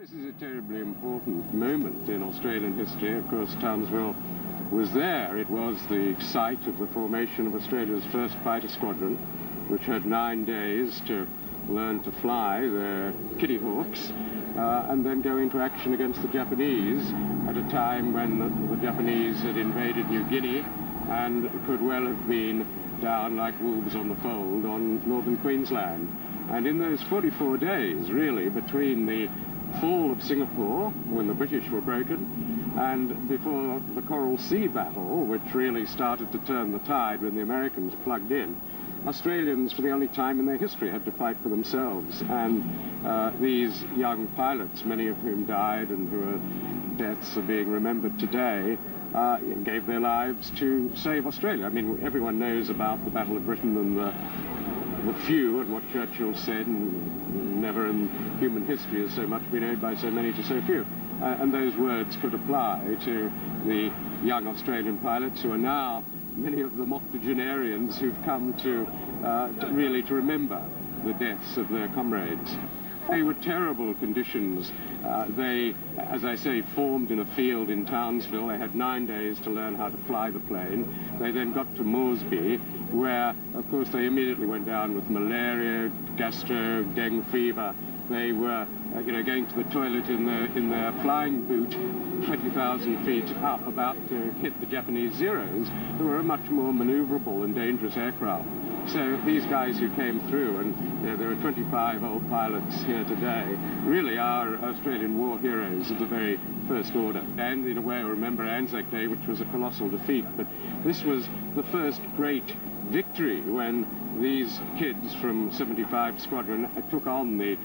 This is a terribly important moment in Australian history. Of course, Townsville was there. It was the site of the formation of Australia's first fighter squadron, which had 9 days to learn to fly their Kitty Hawks and then go into action against the Japanese at a time when the Japanese had invaded New Guinea and could well have been down like wolves on the fold on northern Queensland. And in those 44 days, really, between the fall of Singapore, when the British were broken, and before the Coral Sea battle, which really started to turn the tide when the Americans plugged in, Australians, for the only time in their history, had to fight for themselves. And these young pilots, many of whom died and whose deaths are being remembered today, gave their lives to save Australia. I mean, everyone knows about the Battle of Britain and the few and what Churchill said, and never in human history has so much been owed by so many to so few. And those words could apply to the young Australian pilots who are now many of them octogenarians who've come to really to remember the deaths of their comrades. They were terrible conditions. They, as I say, formed in a field in Townsville. They had 9 days to learn how to fly the plane. They then got to Moresby, where, of course, they immediately went down with malaria, gastro, dengue fever. They were, going to the toilet in their flying boot, 20,000 feet up, about to hit the Japanese Zeros, who were a much more manoeuvrable and dangerous aircraft. So these guys who came through, and there are 25 old pilots here today, really are Australian war heroes of the very first order. And in a way, I remember Anzac Day, which was a colossal defeat, but this was the first great victory when these kids from 75 Squadron took on the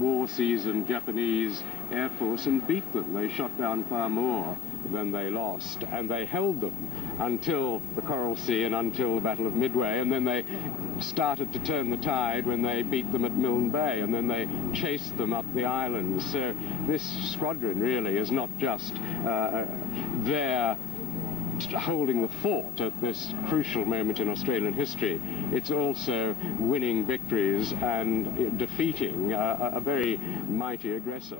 war-seasoned Japanese Air Force and beat them. They shot down far more than they lost, and they held them until the Coral Sea and until the Battle of Midway, and then they started to turn the tide when they beat them at Milne Bay, and then they chased them up the islands. So this squadron really is not just there holding the fort at this crucial moment in Australian history. It's also winning victories and defeating a very mighty aggressor.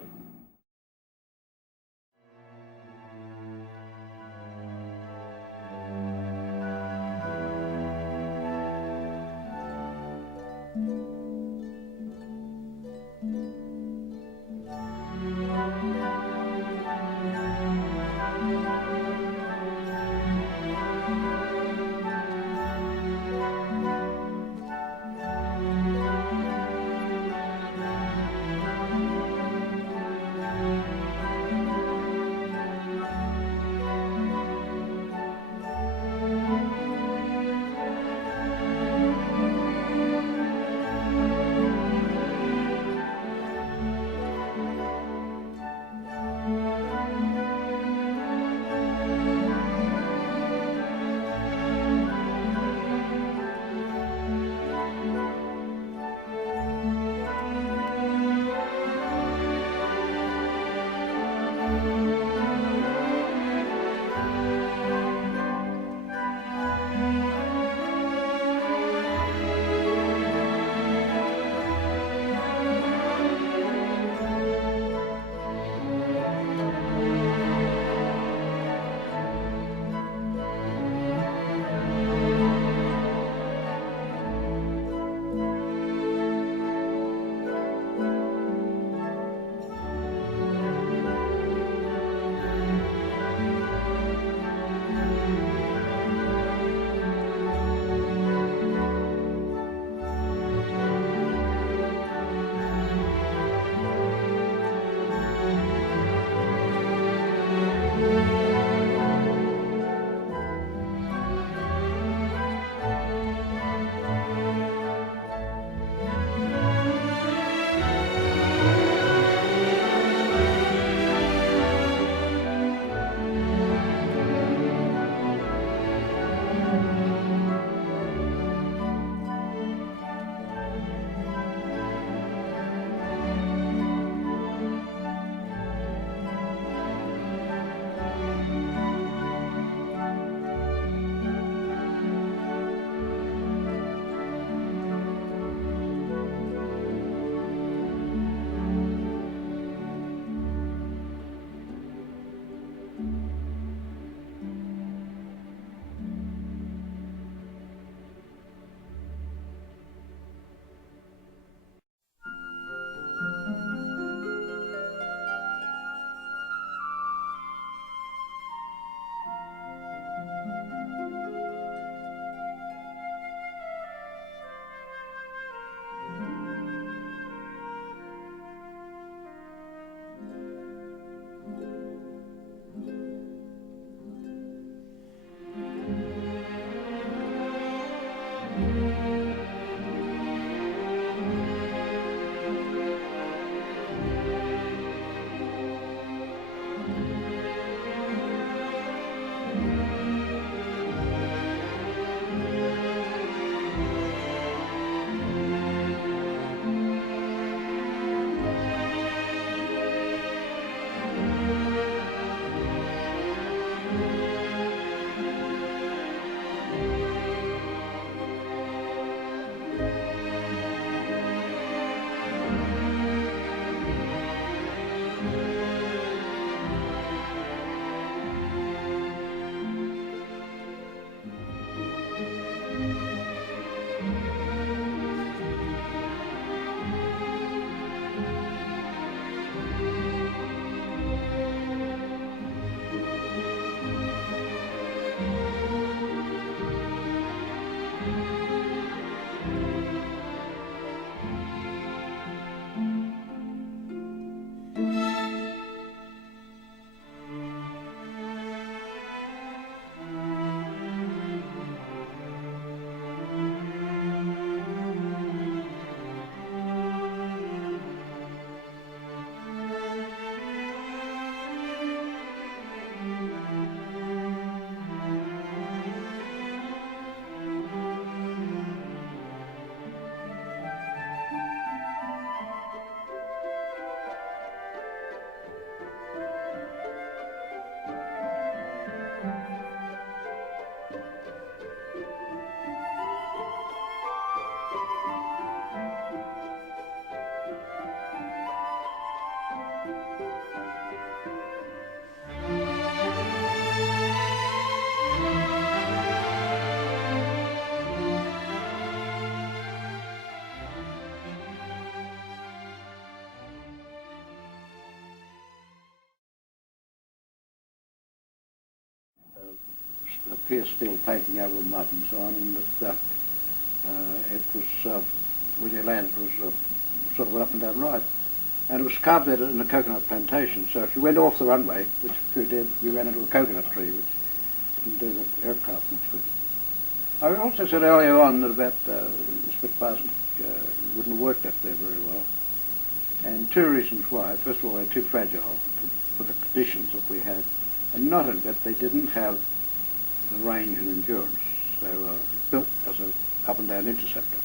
pierced steel taking over the mud and so on, and that it was, when you landed, it was sort of an up and down ride. And it was carved out in a coconut plantation, so if you went off the runway, which you did, you ran into a coconut tree, which didn't do the aircraft much good. I also said earlier on that about Spitfires wouldn't have worked up there very well. And two reasons why. First of all, they're too fragile for the conditions that we had. And not only that, they didn't have the range and endurance. They were built as an up and down interceptor.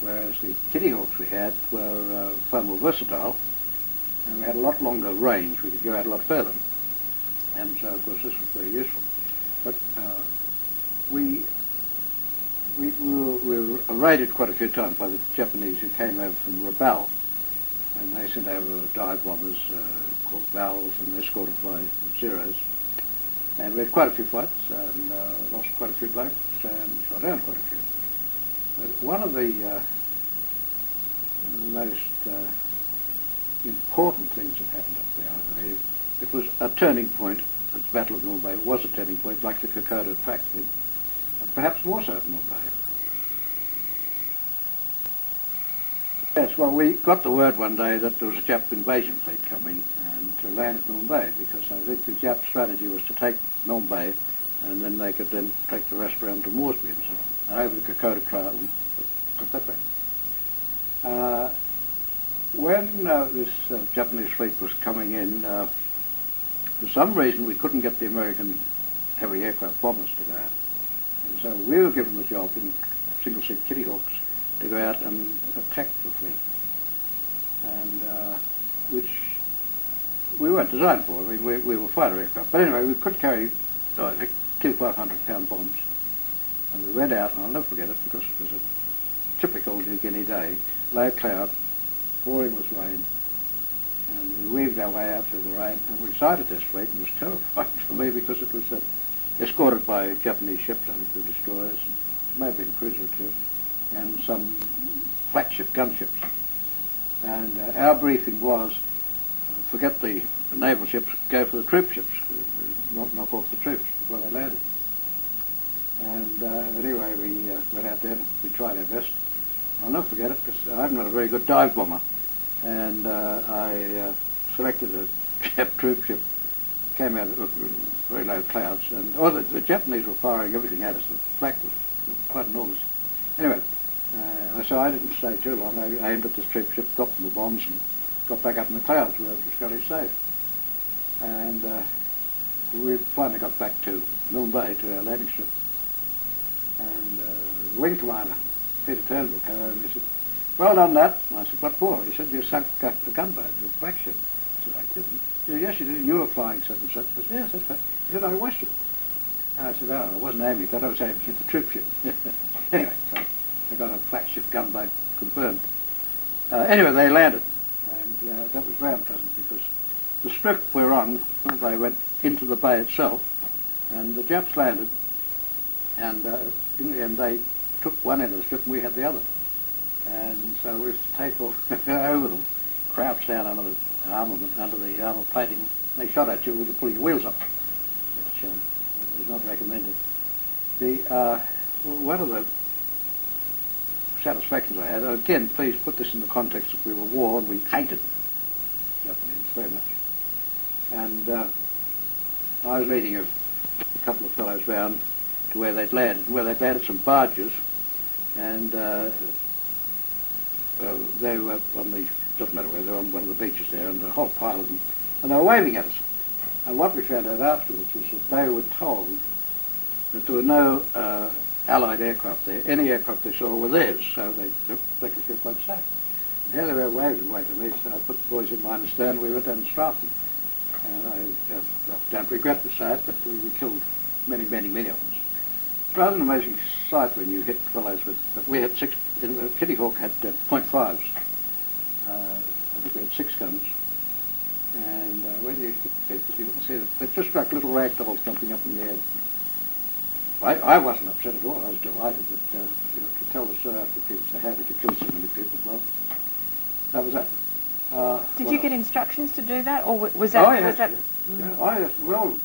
Whereas the Kitty Hawks we had were far more versatile, and we had a lot longer range. We could go out a lot further. And so, of course, this was very useful. But we were raided quite a few times by the Japanese who came over from Rabaul, and they sent over dive bombers called Vals and escorted by Zeros. And we had quite a few fights and lost quite a few blokes and shot down quite a few. But one of the most important things that happened up there, I believe, it was a turning point. The Battle of Mill Bay was a turning point, like the Kokoda track thing, and perhaps more so at Mill Bay. Yes, well, we got the word one day that there was a Jap invasion fleet coming and to land at Mill Bay, because I think the Jap strategy was to take Mill Bay and then they could then take the rest around to Moresby and so on, and over the Kokoda Trail and put that back. When this Japanese fleet was coming in, for some reason we couldn't get the American heavy aircraft bombers to go out. And so we were given the job in single-seat Kitty Hawks to go out and attack the fleet, and which we weren't designed for. I mean, we were fighter aircraft. But anyway, we could carry, I think, 2 500-pound bombs. And we went out, and I'll never forget it, because it was a typical New Guinea day, low cloud, pouring with rain, and we weaved our way out through the rain, and we sighted this fleet, and it was terrifying for me because it was escorted by Japanese ships, I think, the destroyers, may have been a cruiser or two, and some flagship gunships. And our briefing was, forget the naval ships, go for the troop ships, knock off the troops before they landed. And anyway, we went out there, we tried our best. I'll never forget it, because I'm not a very good dive bomber, and I selected a Jap troop ship, came out of very low clouds, and the Japanese were firing everything at us. The flak was quite enormous. Anyway, so I didn't stay too long. I aimed at this troop ship, dropped them the bombs, and got back up in the clouds where it was fairly safe. And we finally got back to Mill Bay, to our landing strip, and the wing commander, Peter Turnbull, came over and he said, "Well done, that." And I said, "What for?" He said, "You sunk the gunboat, the flagship." I said, "I didn't." He said, "Yes, you did, and you were flying such and such." I said, "Yes, that's right." He said, "I watched you." I said, "Oh, I wasn't aiming at that, I was aiming at the troop ship." Anyway, so they got a flagship gunboat confirmed. Anyway, they landed, and that was very unpleasant, because the strip we're on, they went into the bay itself, and the Japs landed, and in the end they took one end of the strip and we had the other. And so we used to take off over them, crouch down under the armament, under the armour plating. They shot at you with the pulling your wheels up, which is not recommended. One of the satisfactions I had, again, please put this in the context that we were war and we hated the Japanese very much. And I was leading a couple of fellows round to where they'd landed some barges, and they were on the, doesn't matter where, they were on one of the beaches there, and a whole pile of them, and they were waving at us. And what we found out afterwards was that they were told that there were no Allied aircraft there. Any aircraft they saw were theirs, so they could feel quite safe. And here they were waving away to me, so I put the boys in line astern, we went down and strafed them. And I don't regret to say it, but we killed many, many, many of them. It's rather an amazing sight when you hit fellows with, we had six, in the Kitty Hawk had .5s. I think we had 6 guns. And when you hit people, you can see that they just like little rag dolls jumping up in the air. I wasn't upset at all, I was delighted, but you know, to tell the story after people say, "How did you kill so many people?" Well, that was that. Did you get instructions to do that, or was that? Oh, yes, was that? Yeah, well,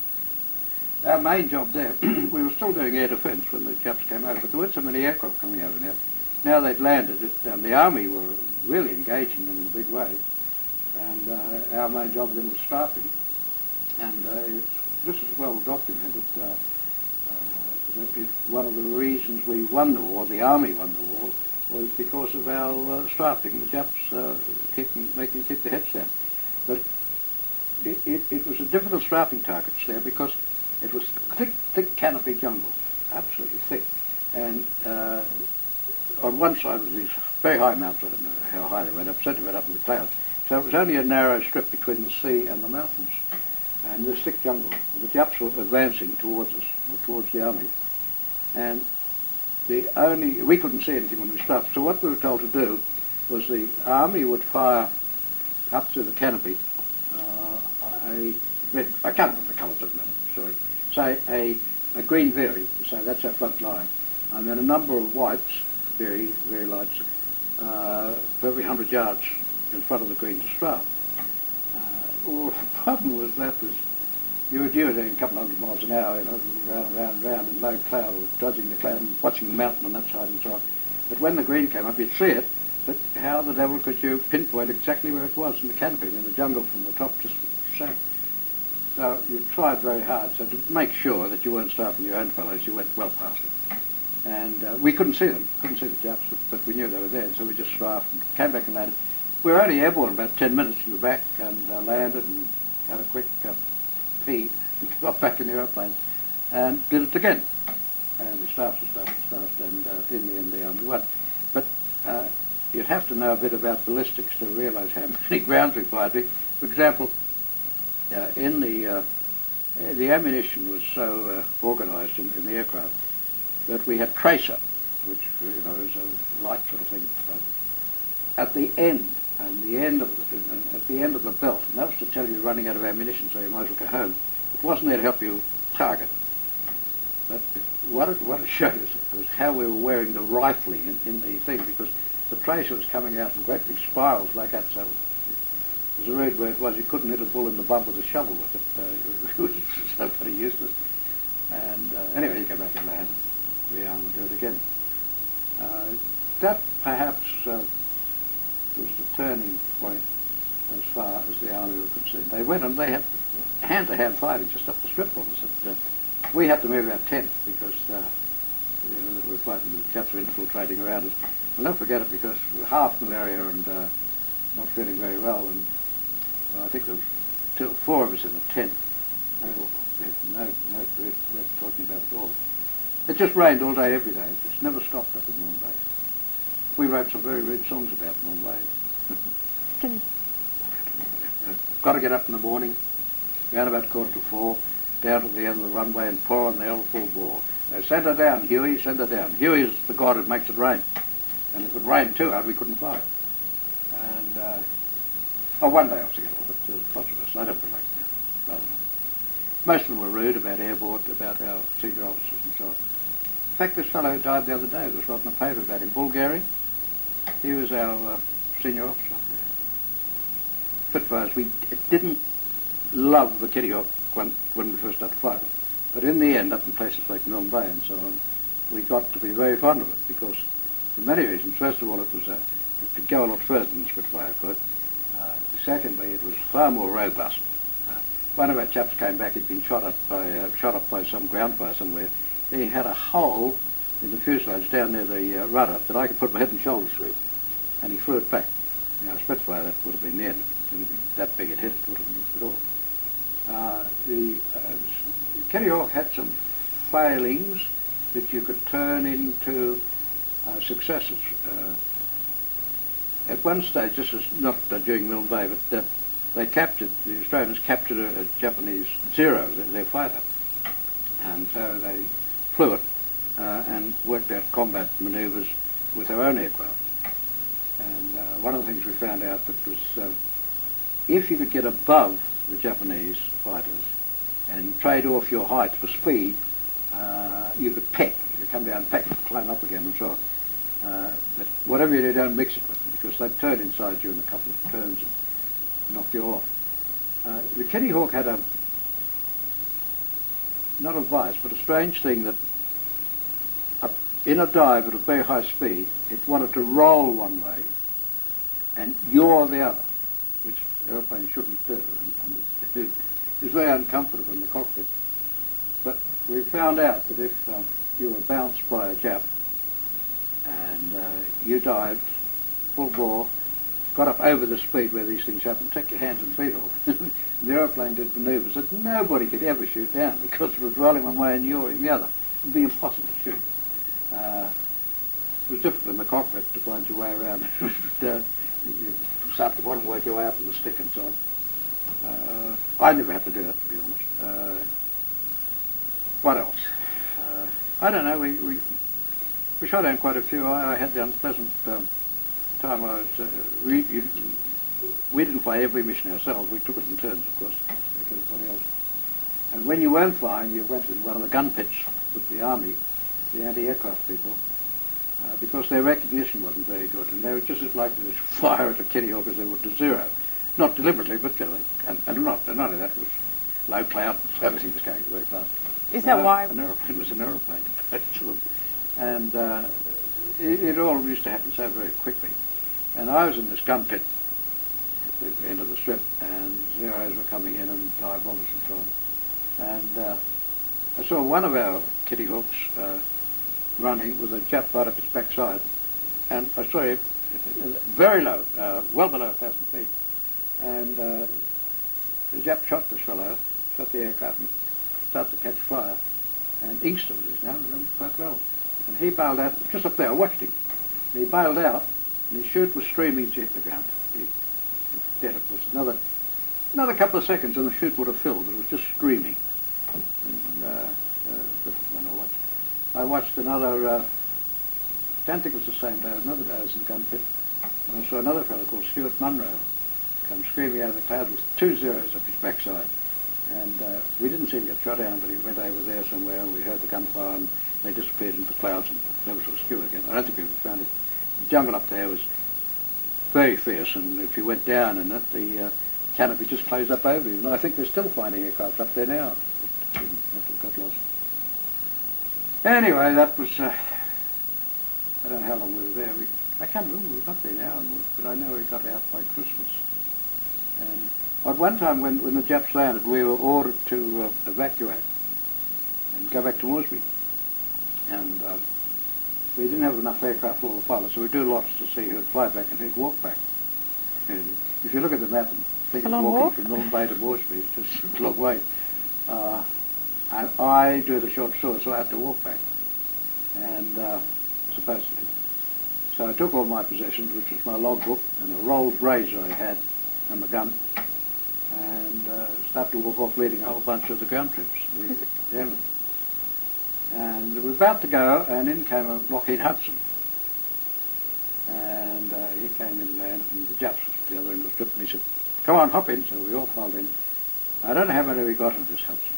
our main job there, we were still doing air defence when the Japs came over, but there weren't so many aircraft coming over now. Now they'd landed, the Army were really engaging them in a big way, and our main job then was strafing. And this is well documented. That one of the reasons we won the war, the Army won the war, was because of our strafing. The Japs making them keep their heads down. But it was a difficult strafing target there because it was thick canopy jungle, absolutely thick. And on one side was these very high mountains, I don't know how high they went up, certainly went up in the clouds. So it was only a narrow strip between the sea and the mountains. And this thick jungle, the Japs were advancing towards us, or towards the Army. And we couldn't see anything when we stopped. So what we were told to do was the Army would fire up through the canopy a red, I can't remember the colours of them, sorry, say a green Very, so that's our front line, and then a number of whites, very, very lights, for every 100 yards in front of the green to strap. Well, the problem with that was you were doing a couple of 100 miles an hour, you know, round and round and round in low cloud, or dodging the cloud and watching the mountain on that side and so on. But when the green came up, you'd see it, but how the devil could you pinpoint exactly where it was in the canopy? And then the jungle from the top just sank. So you tried very hard, so to make sure that you weren't starting your own fellows, you went well past it. And we couldn't see them, couldn't see the Japs, but we knew they were there, and so we just strafed and came back and landed. We were only airborne about 10 minutes. We were back and landed and had a quick pee, got back in the aeroplane and did it again. And we strafed, and in the end the Army won. But you'd have to know a bit about ballistics to realise how many grounds we fired. For example, in the ammunition was so organised in the aircraft that we had tracer, which is a light sort of thing, right? At the end, at the end of the belt, and that was to tell you you're running out of ammunition, so you might as well go home. It wasn't there to help you target. But what it showed us was how we were wearing the rifling in the thing, because the tracer was coming out in great big spirals like that, so as a rude word was, you couldn't hit a bull in the bum with a shovel with it. It was so pretty useless. And anyway, you go back and land, rearm and do it again. That perhaps was the turning point as far as the Army were concerned. They went and they had hand-to-hand fighting just up the strip from us. We had to move our tent because we were fighting, the Japs were infiltrating around us. I'll never forget it because we were half malaria and not feeling very well, and I think there was 4 of us in a tent. No food worth talking about at all. It just rained all day, every day. It just never stopped up in Mumbai. We wrote some very rude songs about Mumbai. Got to get up in the morning, around about 3:45, down to the end of the runway and pour on the L4 bore. Now, send her down, Huey, send her down. Huey is the god who makes it rain. And if it rained too hard, we couldn't fly. And, one day I'll see it all, but lots of us, I don't relate now. Most of them were rude about airborne, about our senior officers and so on. In fact, this fellow who died the other day, there was writing a paper about him, Bulgari. He was our senior officer up there. Spitfires, we didn't love the Kitty Hawk when we first started flying, but in the end, up in places like Mumbai and so on, we got to be very fond of it because, for many reasons. First of all, it could go a lot further than the Spitfire could. Secondly, it was far more robust. One of our chaps came back. He'd been shot up by some ground fire somewhere. He had a hole in the fuselage down near the rudder that I could put my head and shoulders through, and he flew it back. Now, a Spitfire, that would have been the end. If anything that big it hit, it wouldn't have moved at all. The Kitty Hawk had some failings that you could turn into successes. At one stage, this is not during Mumbai, but the Australians captured a Japanese Zero, their fighter, and so they flew it and worked out combat manoeuvres with their own aircraft. And one of the things we found out that was if you could get above the Japanese fighters and trade off your height for speed, you could peck. You could come down, peck, climb up again and so on. But whatever you do, don't mix it with them because they'd turn inside you in a couple of turns and knock you off. The Kitty Hawk had not a vice, but a strange thing that in a dive at a very high speed, it wanted to roll one way and yaw the other, which aeroplanes shouldn't do, and it's very uncomfortable in the cockpit. But we found out that if you were bounced by a Jap and you dived full bore, got up over the speed where these things happen, take your hands and feet off. The aeroplane did manoeuvres that nobody could ever shoot down because it was rolling one way and yawing the other. It would be impossible to shoot. It was difficult in the cockpit to find your way around. You start at the bottom, work your way up in the stick and so on. I never had to do that, to be honest. What else? I don't know. We shot down quite a few. I had the unpleasant time. We didn't fly every mission ourselves. We took it in turns, of course, like everybody else. And when you weren't flying, you went in one of the gun pits with the army, the anti-aircraft people, because their recognition wasn't very good, and they were just as likely to fire at a Kitty Hawk as they would to Zero. Not deliberately, but and not only that, it was low cloud, so everything was going very fast. Is that why? An aeroplane was an aeroplane to them. And it all used to happen so very quickly. And I was in this gun pit at the end of the strip, and Zeros were coming in and dive bombers and so on. And I saw one of our Kitty Hawks running with a Jap right up its backside, and I saw him very low, well below 1,000 feet, and the Jap shot this fellow, shot the aircraft, and started to catch fire, and Inkster was his name, I remember quite well. And he bailed out, just up there, I watched him, and he bailed out, and his chute was streaming to hit the ground. He was dead, of course. Another couple of seconds and the chute would have filled, but it was just streaming. And that was one I watched. I watched another, I don't think it was the same day, another day I was in the gun pit, and I saw another fellow called Stuart Munro come screaming out of the clouds with 2 Zeros up his backside. And we didn't see him get shot down, but he went over there somewhere, and we heard the gunfire, and they disappeared into the clouds and never saw Stuart again. I don't think we ever found it. The jungle up there was very fierce, and if you went down in it, the canopy just closed up over you. And I think they're still finding aircraft up there now that got lost. Anyway, that was, I don't know how long we were there. I can't remember, we got there now, but I know we got out by Christmas. And at one time when the Japs landed, we were ordered to evacuate and go back to Moresby. And we didn't have enough aircraft for all the pilots, so we do lots to see who'd fly back and who'd walk back. And if you look at the map and think of walking from Milne Bay to Moresby, it's just a long way. And I do the short tour, so I had to walk back, and supposedly. So I took all my possessions, which was my logbook and a rolled razor I had, and my gun, and started to walk off leading a whole bunch of the ground troops, the airmen. And we were about to go, and in came a Lockheed Hudson. And he came in and landed, and the Japs was at the other end of the strip, and he said, "Come on, hop in." So we all piled in. I don't know how many we got in this Hudson.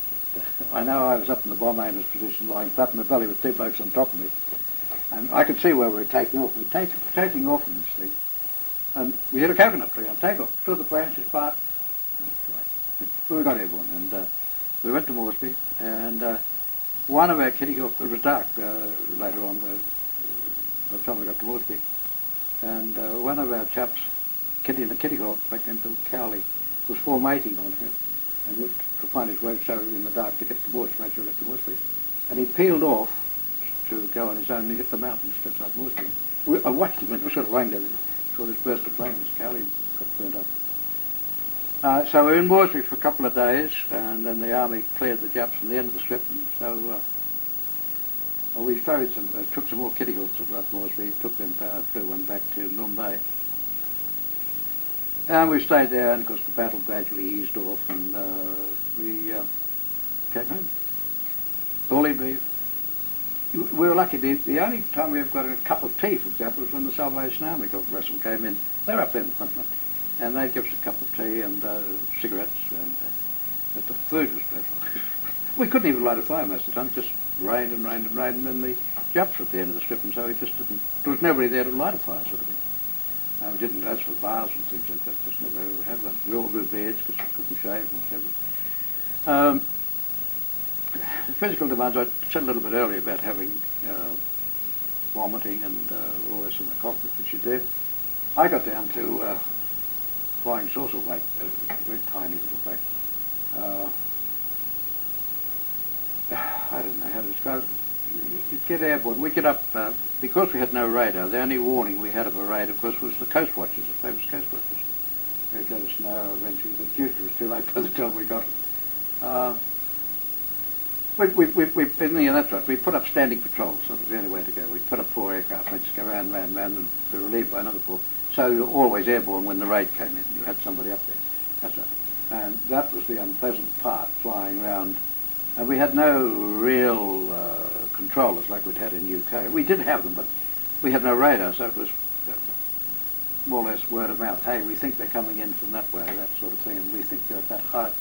I know I was up in the bomb aimer's position, lying flat in the belly with 2 blokes on top of me. And I could see where we were taking off. We were taking off in this thing. And we hit a coconut tree on takeoff. Saw the branches part. We got airborne. And we went to Moresby. And one of our Kitty Hawk, it was dark later on, by the time we got to Moresby. And one of our chaps, in the Kitty Hawk, back then Bill Cowley, was formating on him. And looked to find his way so in the dark to get to Moresby, make sure I got to Moresby. And he peeled off to go on his own and he hit the mountains just outside Moresby. I watched him when it was sort of lying there and saw this burst of flames. Cowley got burnt up. So we were in Moresby for a couple of days, and then the army cleared the Japs from the end of the strip, and so we ferried some, took some more Kitty Hawks that were up Moresby, took them, flew one back to Milne Bay. And we stayed there, and of course the battle gradually eased off, and we came home. All in beef. We were lucky. The only time we ever got a cup of tea, for example, was when the Salvation Army vessel came in. They were up there in the front line, and they'd give us a cup of tea and cigarettes, and but the food was dreadful. We couldn't even light a fire most of the time. It just rained and rained and rained, and then the Japs were at the end of the strip, and so we just didn't. There was nobody there to light a fire, sort of thing. We didn't, as for bars and things like that, just never ever had one. We all grew beards because we couldn't shave and whatever. the physical demands, I said a little bit earlier about having vomiting and all this in the cockpit, which you did. I got down to flying saucer weight, very tiny little thing. I don't know how to describe it. You'd get airborne. We get up, because we had no radar, the only warning we had of a raid, of course, was the coast watchers, the famous coast watchers. They'd let us know eventually, but usually it was too late by the time we got it. That's right, we put up standing patrols. That was the only way to go. We put up 4 aircraft, and they just go round, and be relieved by another 4. So you were always airborne when the raid came in. You had somebody up there. That's right. And that was the unpleasant part, flying around. And we had no real controllers like we'd had in UK. We did have them, but we had no radar, so it was more or less word of mouth. Hey, we think they're coming in from that way, that sort of thing, and we think they're at that height.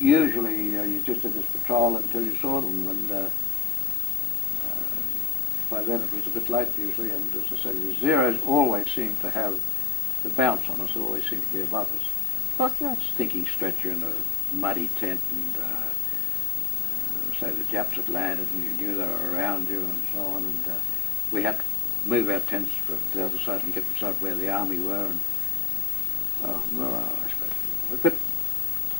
Usually you just did this patrol until you saw them, and by then it was a bit late usually, and as I say, the Zeros always seemed to have the bounce on us, always seemed to be above us. What's your Stinking stretcher in a muddy tent, and say the Japs had landed and you knew they were around you and so on, and we had to move our tents to the other side and get beside where the army were, and morale, I suppose. But it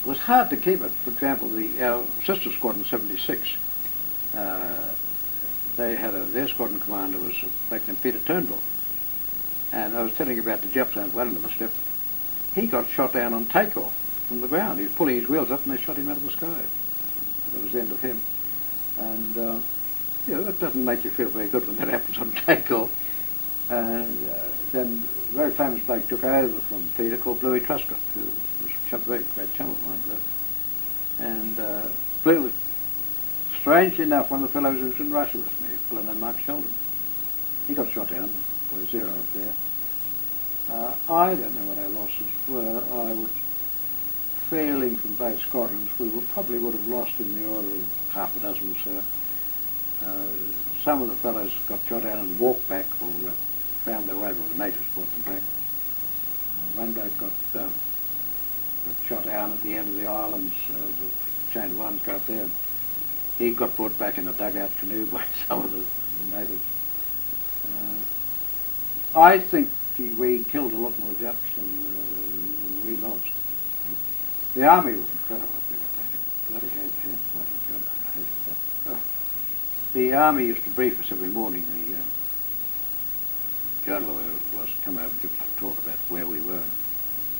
was hard to keep it. For example, our sister squadron 76, they had their squadron commander was a bloke named Peter Turnbull, and I was telling you about the Japs on one end of the strip. He got shot down on takeoff from the ground. He was pulling his wheels up and they shot him out of the sky. That was the end of him. And that doesn't make you feel very good when that happens on takeoff. And then a very famous bloke took over from Peter called Bluey Truscott, who was a very great chum of mine, Blue. And Blue was, strangely enough, one of the fellows who was in Russia with me, a fellow named Mark Sheldon. He got shot down by Zero up there. I don't know what our losses were. I was feeling from both squadrons we probably would have lost in the order of half a dozen or so. Some of the fellows got shot out and walked back, or found their way, or the natives brought them back. One bloke got shot down at the end of the islands, the chain of ones got there. He got brought back in a dugout canoe by some of the natives. I think we killed a lot more Japs than we lost. The army were incredible up there. Bloody hand-to-hand fighting. God, I hated that. Oh. The army used to brief us every morning. The general, whoever it was, come over and give us a talk about where we were.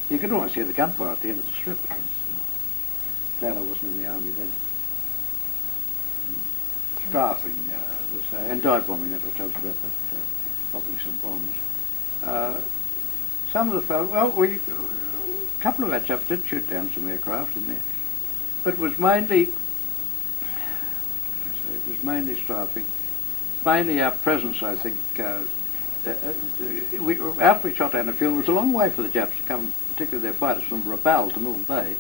You could almost hear the gunfire at the end of the strip. It was, glad I wasn't in the army then. Strafing, and dive bombing, that I told you about, that dropping some bombs. Some of the fellows, well, a couple of our chaps did shoot down some aircraft in there, but it was mainly, strafing, mainly our presence, I think. After we shot down the field, it was a long way for the Japs to come, particularly their fighters, from Rabaul to Milne Bay.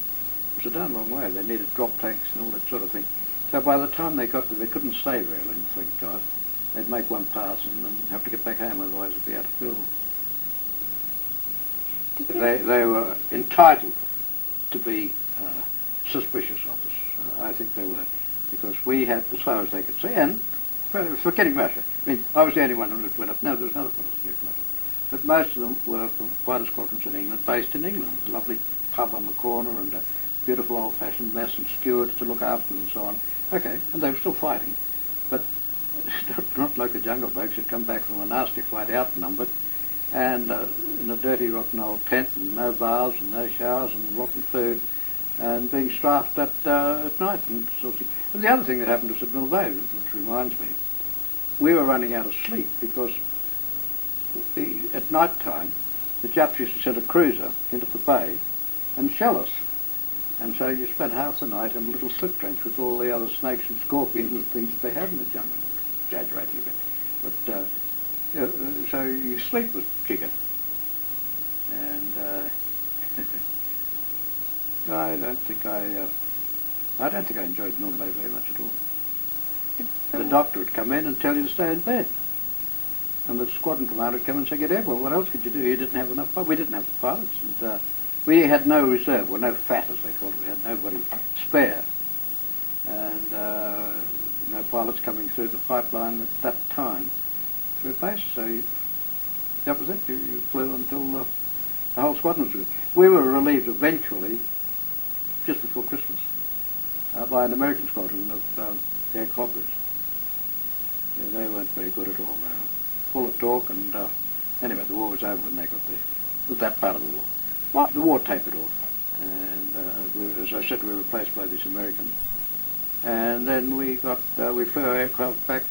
It was a darn long way. They needed drop tanks and all that sort of thing. So by the time they got there, they couldn't stay very long, thank God. They'd make one pass and then have to get back home, otherwise it'd be out of fuel. They were entitled to be suspicious of us. I think they were, because we had, as far as they could see, and forgetting Russia. I mean, I was the only one who went up. No, there was another fellow who went up. But most of them were from fighter squadrons in England, based in England. A lovely pub on the corner and a beautiful old-fashioned mess and stewards to look after them and so on. Okay, and they were still fighting, but not like the jungle folks who'd come back from a nasty fight outnumbered, and in a dirty, rotten old tent, and no baths and no showers and rotten food, and being strafed at night and sort of thing. And the other thing that happened was at Milne Bay, which reminds me, we were running out of sleep because at night time the Japs used to send a cruiser into the bay and shell us. And so you spent half the night in a little slip trench with all the other snakes and scorpions and things that they had in the jungle. Exaggerating a bit. But so your sleep was chicken. And I don't think I enjoyed Milne Bay very much at all. The doctor would come in and tell you to stay in bed. And the squadron commander would come and say, get airborne. What else could you do? You didn't have enough pilots. We didn't have the pilots. And we had no reserve, or no fat as they called it. We had nobody spare. And no pilots coming through the pipeline at that time to replace. So that was it. You flew until the whole squadron was through. We were relieved eventually, just before Christmas, by an American squadron of air cobblers. Yeah, they weren't very good at all. They were full of talk, and anyway, the war was over when they got there. It was that part of the war. Well, the war tapered off, and as I said, we were replaced by these Americans. And then we flew our aircraft back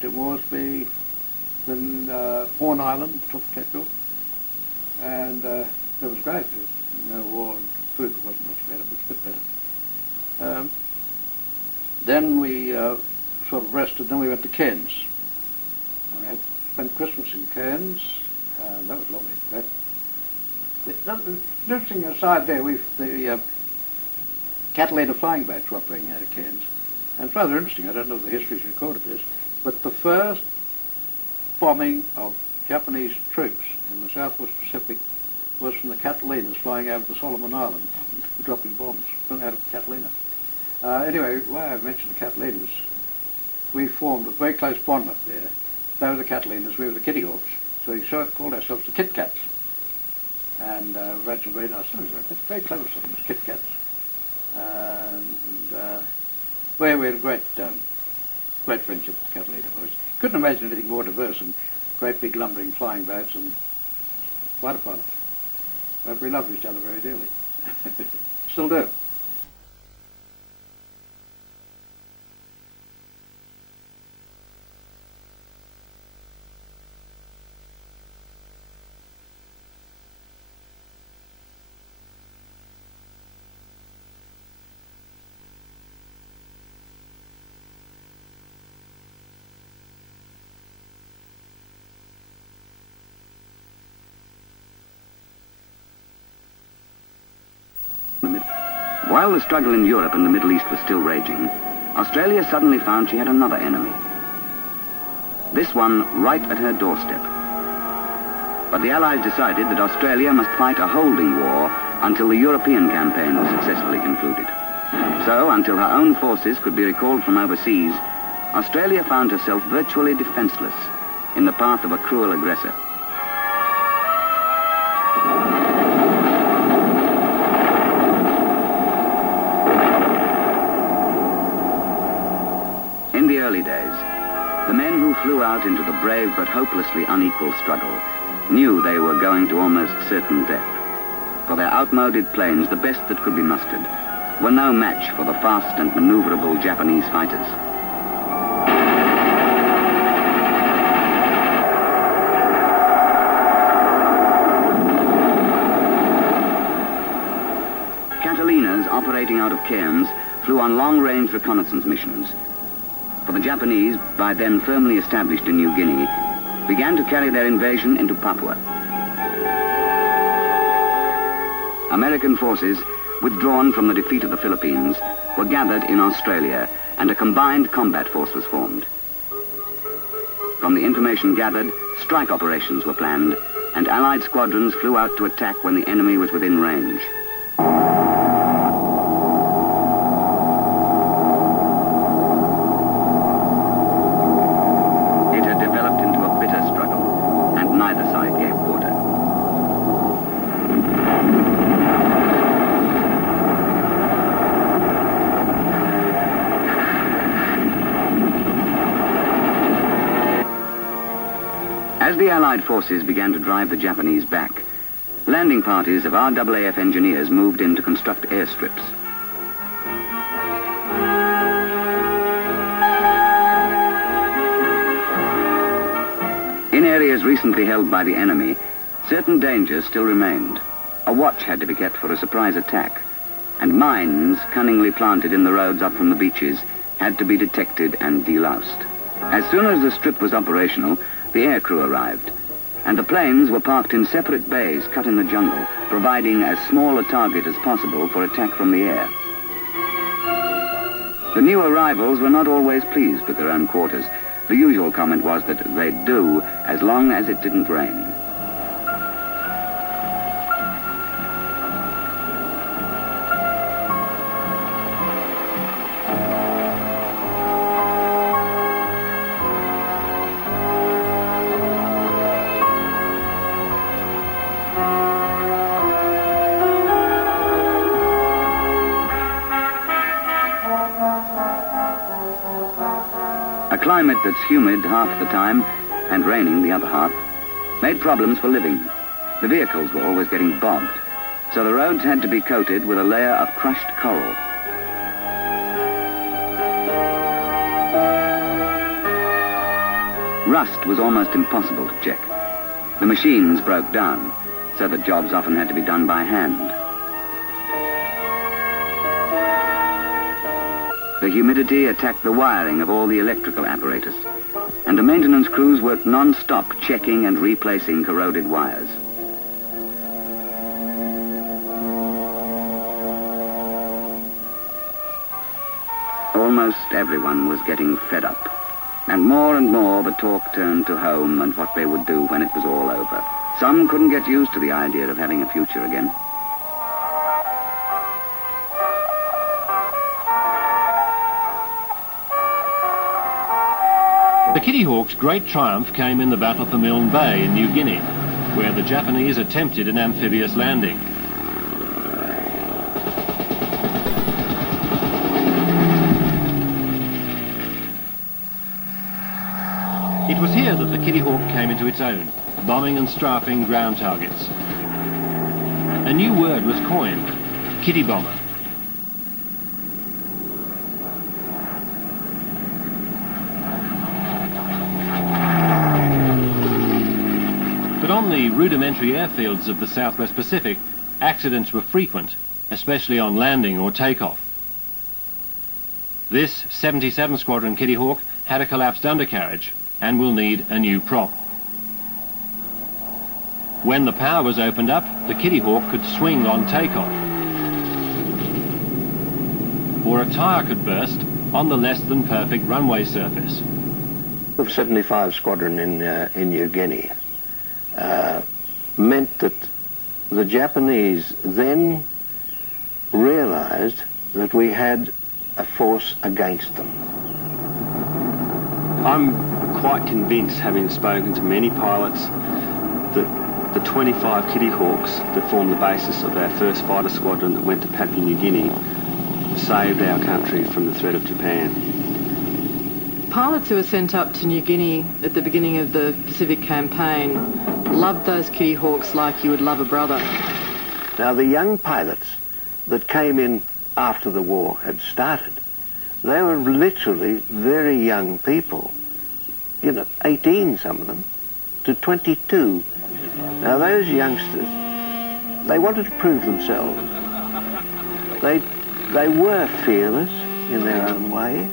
to Moresby, then Horn Island, top of Cape York, and it was great. There was no war, and food wasn't much better, but it was a bit better. Then we sort of rested, then we went to Cairns. And we had spent Christmas in Cairns, and that was lovely. The interesting aside there, the Catalina flying boats were operating out of Cairns. And it's rather interesting, I don't know if the history's recorded this, but the first bombing of Japanese troops in the Southwest Pacific was from the Catalinas flying over the Solomon Islands, dropping bombs out of Catalina. Anyway, why I mentioned the Catalinas, we formed a very close bond up there. They were the Catalinas, we were the Kitty Hawks, so we called ourselves the Kit Cats. And wrote some very nice songs about that, very clever songs, Kit Cats. And we had a great friendship with the Catalina boys. Couldn't imagine anything more diverse than great big lumbering flying boats and fighter pilots. But we loved each other very dearly. Still do. While the struggle in Europe and the Middle East was still raging, Australia suddenly found she had another enemy. This one right at her doorstep. But the Allies decided that Australia must fight a holding war until the European campaign was successfully concluded. So, until her own forces could be recalled from overseas, Australia found herself virtually defenseless in the path of a cruel aggressor. In the early days, the men who flew out into the brave but hopelessly unequal struggle knew they were going to almost certain death. For their outmoded planes, the best that could be mustered, were no match for the fast and maneuverable Japanese fighters. Catalinas operating out of Cairns flew on long-range reconnaissance missions. For the Japanese, by then firmly established in New Guinea, began to carry their invasion into Papua. American forces, withdrawn from the defeat of the Philippines, were gathered in Australia, and a combined combat force was formed. From the information gathered, strike operations were planned, and Allied squadrons flew out to attack when the enemy was within range. As the Allied forces began to drive the Japanese back, landing parties of RAAF engineers moved in to construct airstrips. In areas recently held by the enemy, certain dangers still remained. A watch had to be kept for a surprise attack, and mines, cunningly planted in the roads up from the beaches, had to be detected and deloused. As soon as the strip was operational, the aircrew arrived, and the planes were parked in separate bays cut in the jungle, providing as small a target as possible for attack from the air. The new arrivals were not always pleased with their own quarters. The usual comment was that they'd do as long as it didn't rain. climate that's humid half the time and raining the other half made problems for living. The vehicles were always getting bogged, so the roads had to be coated with a layer of crushed coral. Rust was almost impossible to check. The machines broke down, so that jobs often had to be done by hand. The humidity attacked the wiring of all the electrical apparatus, and the maintenance crews worked non-stop checking and replacing corroded wires. Almost everyone was getting fed up, and more the talk turned to home and what they would do when it was all over. Some couldn't get used to the idea of having a future again. The Kitty Hawk's great triumph came in the battle for Milne Bay in New Guinea, where the Japanese attempted an amphibious landing. It was here that the Kitty Hawk came into its own, bombing and strafing ground targets. A new word was coined, kitty bomber. But on the rudimentary airfields of the Southwest Pacific, accidents were frequent, especially on landing or takeoff. This 77 Squadron Kitty Hawk had a collapsed undercarriage and will need a new prop. When the power was opened up, the Kitty Hawk could swing on takeoff, or a tyre could burst on the less than perfect runway surface. The 75 Squadron in New Guinea meant that the Japanese then realized that we had a force against them. I'm quite convinced, having spoken to many pilots, that the 25 Kitty Hawks that formed the basis of our first fighter squadron that went to Papua New Guinea saved our country from the threat of Japan. Pilots who were sent up to New Guinea at the beginning of the Pacific campaign loved those Kitty Hawks like you would love a brother. Now, the young pilots that came in after the war had started, they were literally very young people, 18, some of them, to 22. Now, those youngsters, they wanted to prove themselves. They were fearless in their own way,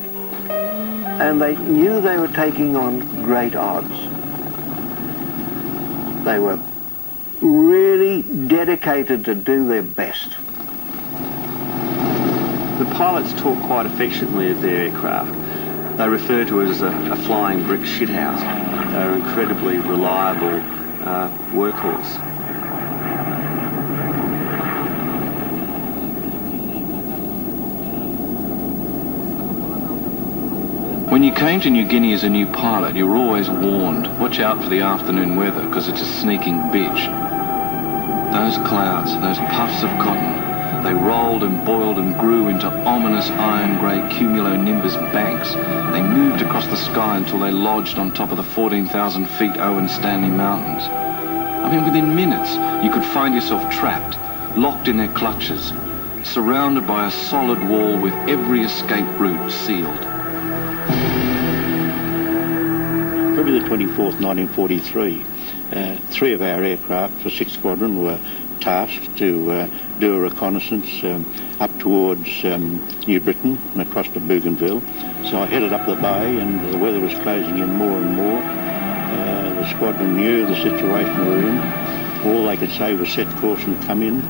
and they knew they were taking on great odds. They were really dedicated to do their best. The pilots talk quite affectionately of their aircraft. They refer to it as a flying brick shithouse. They're an incredibly reliable workhorse. When you came to New Guinea as a new pilot, you were always warned, watch out for the afternoon weather, because it's a sneaking bitch. Those clouds, those puffs of cotton, they rolled and boiled and grew into ominous iron-grey cumulonimbus banks. They moved across the sky until they lodged on top of the 14,000 feet Owen Stanley Mountains. I mean, within minutes, you could find yourself trapped, locked in their clutches, surrounded by a solid wall with every escape route sealed. February the 24th, 1943, three of our aircraft for 6th Squadron were tasked to do a reconnaissance up towards New Britain and across to Bougainville. So I headed up the bay, and the weather was closing in more and more. The squadron knew the situation we were in. All they could say was set course and come in.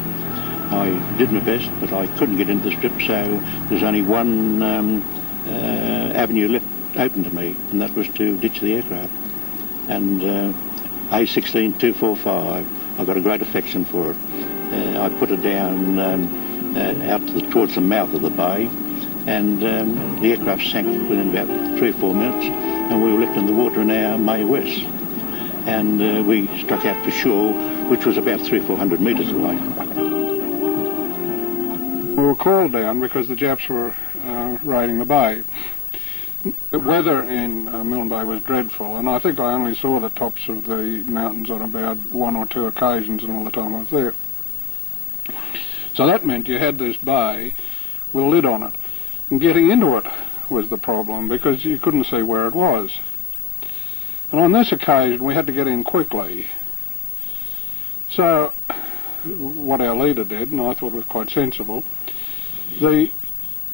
I did my best, but I couldn't get into the strip, so there's only one avenue left open to me, and that was to ditch the aircraft. And A16245, I've got a great affection for it. I put it down out towards the mouth of the bay, and the aircraft sank within about 3 or 4 minutes, and we were left in the water in our Mae West. And we struck out for shore, which was about 300 or 400 metres away. We were called down because the Japs were riding the bay. The weather in Milne Bay was dreadful, and I think I only saw the tops of the mountains on about 1 or 2 occasions in all the time I was there. So that meant you had this bay with a lid on it, and getting into it was the problem because you couldn't see where it was. And on this occasion we had to get in quickly. So what our leader did, and I thought was quite sensible,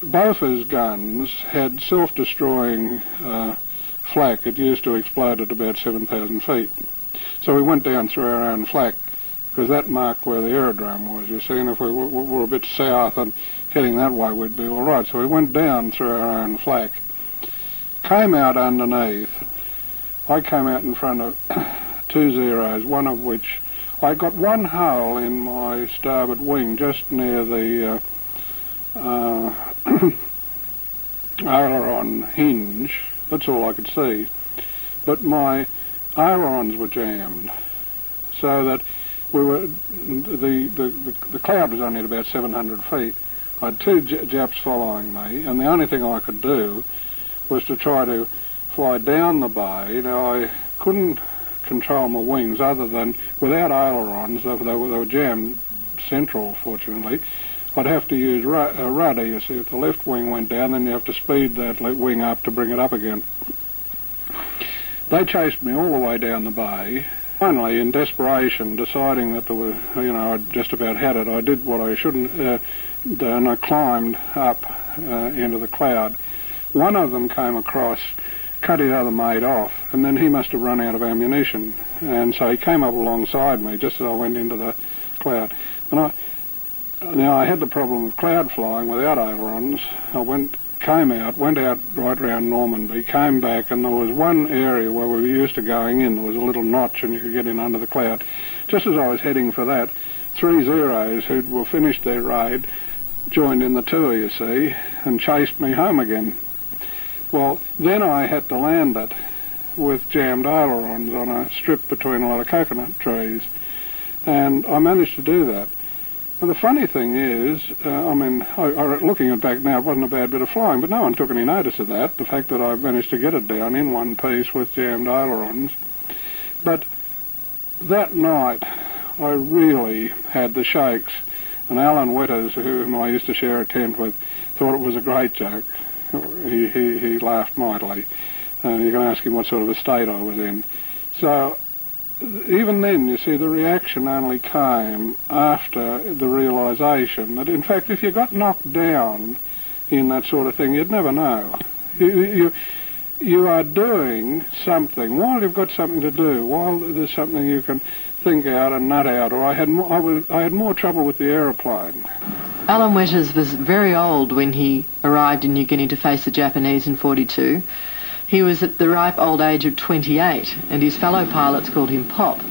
both his guns had self-destroying flak. It used to explode at about 7,000 feet. So we went down through our own flak because that marked where the aerodrome was, you see, and if we were a bit south and heading that way we'd be all right. So we went down through our own flak, came out underneath. I came out in front of 2 Zeros, one of which I got one hole in my starboard wing just near the aileron hinge. That's all I could see. But my ailerons were jammed, so that we were the cloud was only at about 700 feet. I had 2 Japs following me, and the only thing I could do was to try to fly down the bay. Now I couldn't control my wings other than without ailerons. They were jammed central, fortunately. I'd have to use a rudder. You see, if the left wing went down, then you have to speed that wing up to bring it up again. They chased me all the way down the bay. Finally, in desperation, deciding that there was, I'd just about had it, I did what I shouldn't do, and I climbed up into the cloud. One of them came across, cut his other mate off, and then he must have run out of ammunition. And so he came up alongside me just as I went into the cloud. And I had the problem of cloud flying without ailerons. I went out right round Normanby, came back, and there was one area where we were used to going in. There was a little notch and you could get in under the cloud. Just as I was heading for that, 3 Zeros who were finished their raid joined in the tour, you see, and chased me home again. Well, then I had to land it with jammed ailerons on a strip between a lot of coconut trees, and I managed to do that. And the funny thing is, looking at back now, it wasn't a bad bit of flying, but no one took any notice of that, the fact that I managed to get it down in one piece with jammed ailerons. But that night, I really had the shakes, and Alan Wetters, whom I used to share a tent with, thought it was a great joke. He laughed mightily. You can ask him what sort of a state I was in. So even then, you see, the reaction only came after the realisation that, in fact, if you got knocked down in that sort of thing, you'd never know. You are doing something while you've got something to do, while there's something you can think out and nut out. Or I had more trouble with the aeroplane. Alan Wetters was very old when he arrived in New Guinea to face the Japanese in 1942. He was at the ripe old age of 28, and his fellow pilots called him Pop.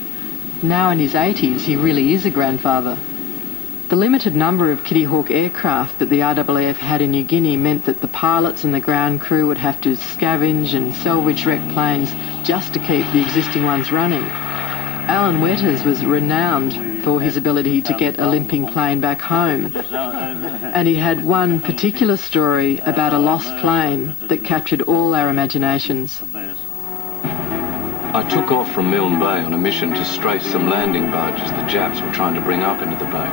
Now in his 80s, he really is a grandfather. The limited number of Kitty Hawk aircraft that the RAAF had in New Guinea meant that the pilots and the ground crew would have to scavenge and salvage wrecked planes just to keep the existing ones running. Alan Wetters was renowned for his ability to get a limping plane back home. And he had one particular story about a lost plane that captured all our imaginations. I took off from Milne Bay on a mission to strafe some landing barges the Japs were trying to bring up into the bay.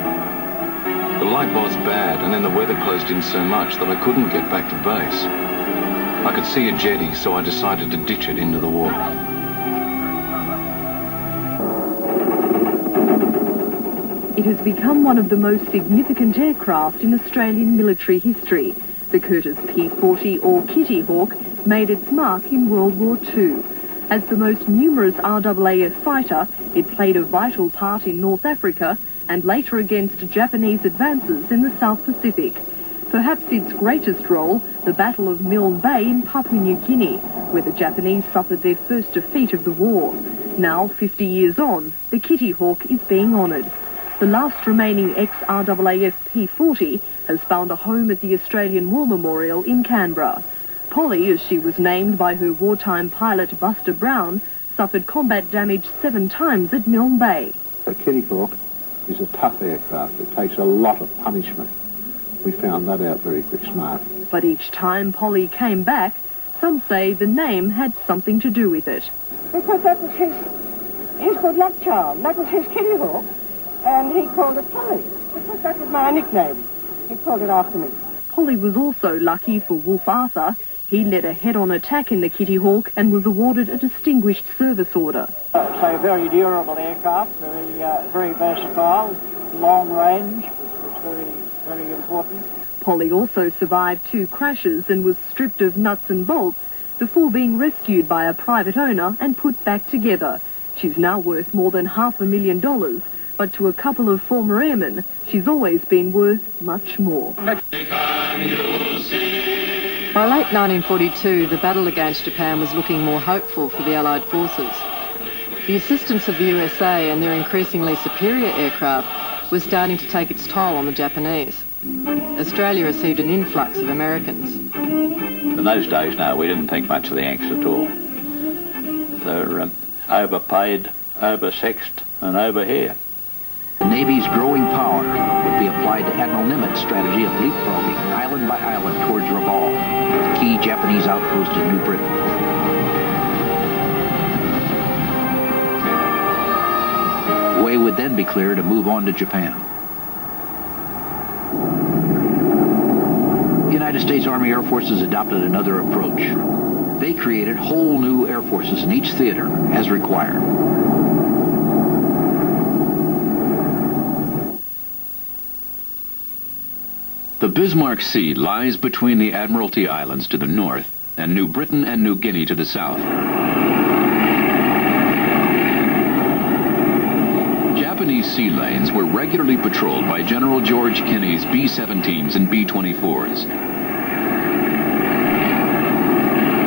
The light was bad, and then the weather closed in so much that I couldn't get back to base. I could see a jetty, so I decided to ditch it into the water. It has become one of the most significant aircraft in Australian military history. The Curtiss P-40 or Kitty Hawk made its mark in World War II. As the most numerous RAAF fighter, it played a vital part in North Africa and later against Japanese advances in the South Pacific. Perhaps its greatest role, the Battle of Milne Bay in Papua New Guinea, where the Japanese suffered their first defeat of the war. Now, 50 years on, the Kitty Hawk is being honoured. The last remaining ex-RAAF P-40 has found a home at the Australian War Memorial in Canberra. Polly, as she was named by her wartime pilot Buster Brown, suffered combat damage 7 times at Milne Bay. The Kitty Hawk is a tough aircraft. It takes a lot of punishment. We found that out very quick smart. But each time Polly came back, some say the name had something to do with it. Because that was his good luck charm. That was his Kitty Hawk, and he called it Polly. Because that was my nickname. He called it after me. Polly was also lucky for Wolf Arthur. He led a head-on attack in the Kitty Hawk and was awarded a Distinguished Service Order. So very durable aircraft, very versatile, long range, which was very important. Polly also survived 2 crashes and was stripped of nuts and bolts before being rescued by a private owner and put back together. She's now worth more than $500,000, but to a couple of former airmen, she's always been worth much more. By late 1942, the battle against Japan was looking more hopeful for the Allied forces. The assistance of the USA and their increasingly superior aircraft was starting to take its toll on the Japanese. Australia received an influx of Americans. In those days, no, we didn't think much of the Yanks at all. They're overpaid, oversexed, and over here. The Navy's growing power would be applied to Admiral Nimitz' strategy of leapfrogging island by island towards Rabaul, the key Japanese outpost in New Britain. The way would then be clear to move on to Japan. The United States Army Air Forces adopted another approach. They created whole new air forces in each theater as required. The Bismarck Sea lies between the Admiralty Islands to the north and New Britain and New Guinea to the south. Japanese sea lanes were regularly patrolled by General George Kenney's B-17s and B-24s.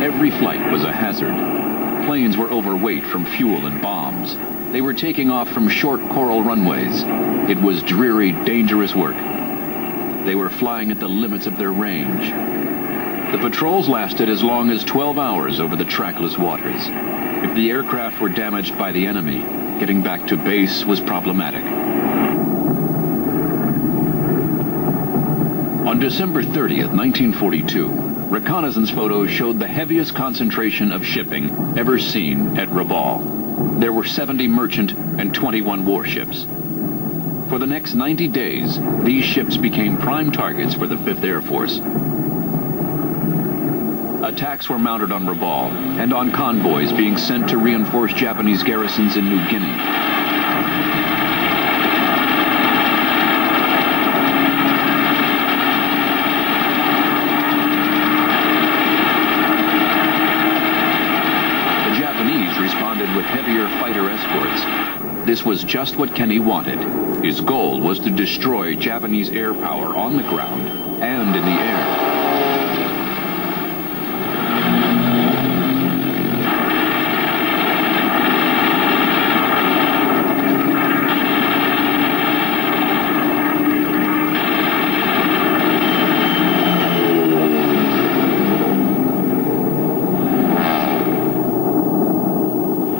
Every flight was a hazard. Planes were overweight from fuel and bombs. They were taking off from short coral runways. It was dreary, dangerous work. They were flying at the limits of their range. The patrols lasted as long as 12 hours over the trackless waters. If the aircraft were damaged by the enemy, getting back to base was problematic. On December 30th, 1942, reconnaissance photos showed the heaviest concentration of shipping ever seen at Rabaul. There were 70 merchant and 21 warships. For the next 90 days, these ships became prime targets for the 5th Air Force. Attacks were mounted on Rabaul and on convoys being sent to reinforce Japanese garrisons in New Guinea. The Japanese responded with heavier fighter escorts. This was just what Kenney wanted. His goal was to destroy Japanese air power on the ground and in the air.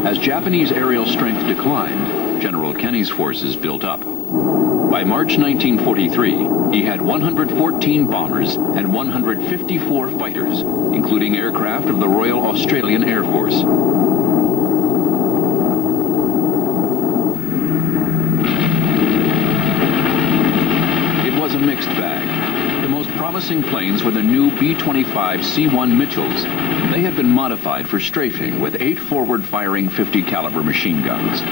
As Japanese aerial strength declined, General Kenney's forces built up. By March 1943, he had 114 bombers and 154 fighters, including aircraft of the Royal Australian Air Force. It was a mixed bag. The most promising planes were the new B-25 C-1 Mitchells. They had been modified for strafing with 8 forward-firing 50 caliber machine guns.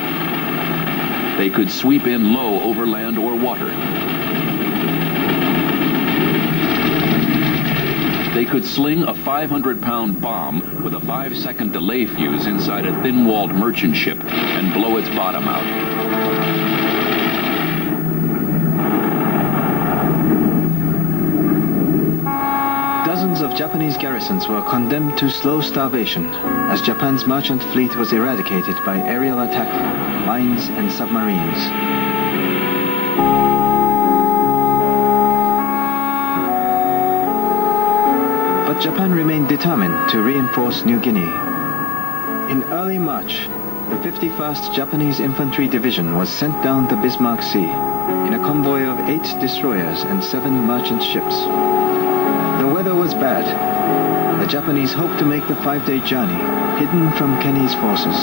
They could sweep in low over land or water. They could sling a 500-pound bomb with a 5-second delay fuse inside a thin-walled merchant ship and blow its bottom out. Dozens of Japanese garrisons were condemned to slow starvation as Japan's merchant fleet was eradicated by aerial attack, mines and submarines. But Japan remained determined to reinforce New Guinea. In early March, the 51st Japanese Infantry Division was sent down the Bismarck Sea in a convoy of 8 destroyers and 7 merchant ships. The weather was bad. The Japanese hoped to make the 5-day journey, hidden from Kenny's forces.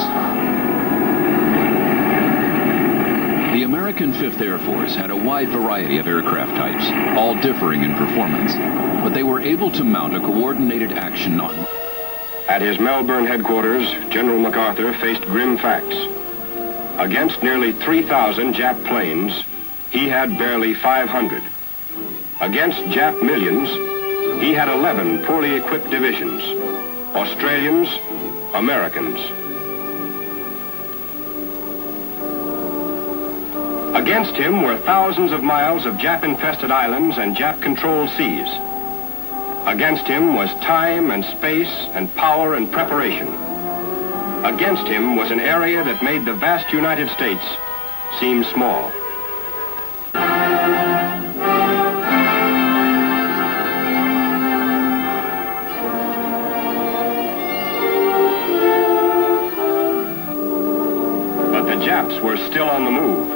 The American 5th Air Force had a wide variety of aircraft types, all differing in performance, but they were able to mount a coordinated action on. At his Melbourne headquarters, General MacArthur faced grim facts. Against nearly 3,000 Jap planes, he had barely 500. Against Jap millions, he had 11 poorly equipped divisions. Australians, Americans. Against him were thousands of miles of Jap-infested islands and Jap-controlled seas. Against him was time and space and power and preparation. Against him was an area that made the vast United States seem small. But the Japs were still on the move.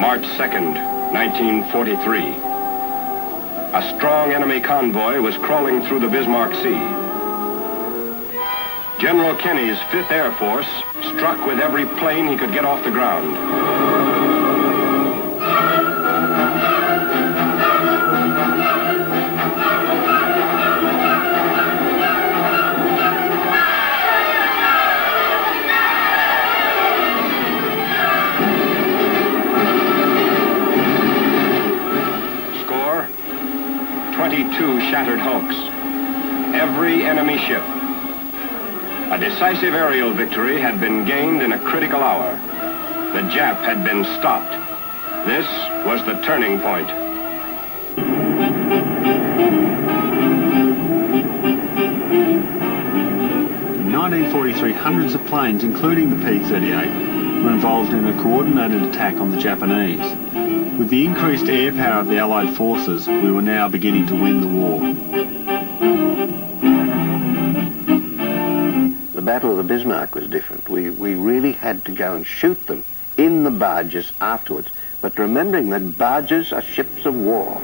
March 2nd, 1943. A strong enemy convoy was crawling through the Bismarck Sea. General Kenny's 5th Air Force struck with every plane he could get off the ground. Score, 22 shattered hulks. Every enemy ship. A decisive aerial victory had been gained in a critical hour. The Jap had been stopped. This was the turning point. In 1943, hundreds of planes, including the P-38, were involved in a coordinated attack on the Japanese. With the increased air power of the Allied forces, we were now beginning to win the war. The Battle of the Bismarck was different. We really had to go and shoot them in the barges afterwards, but remembering that barges are ships of war.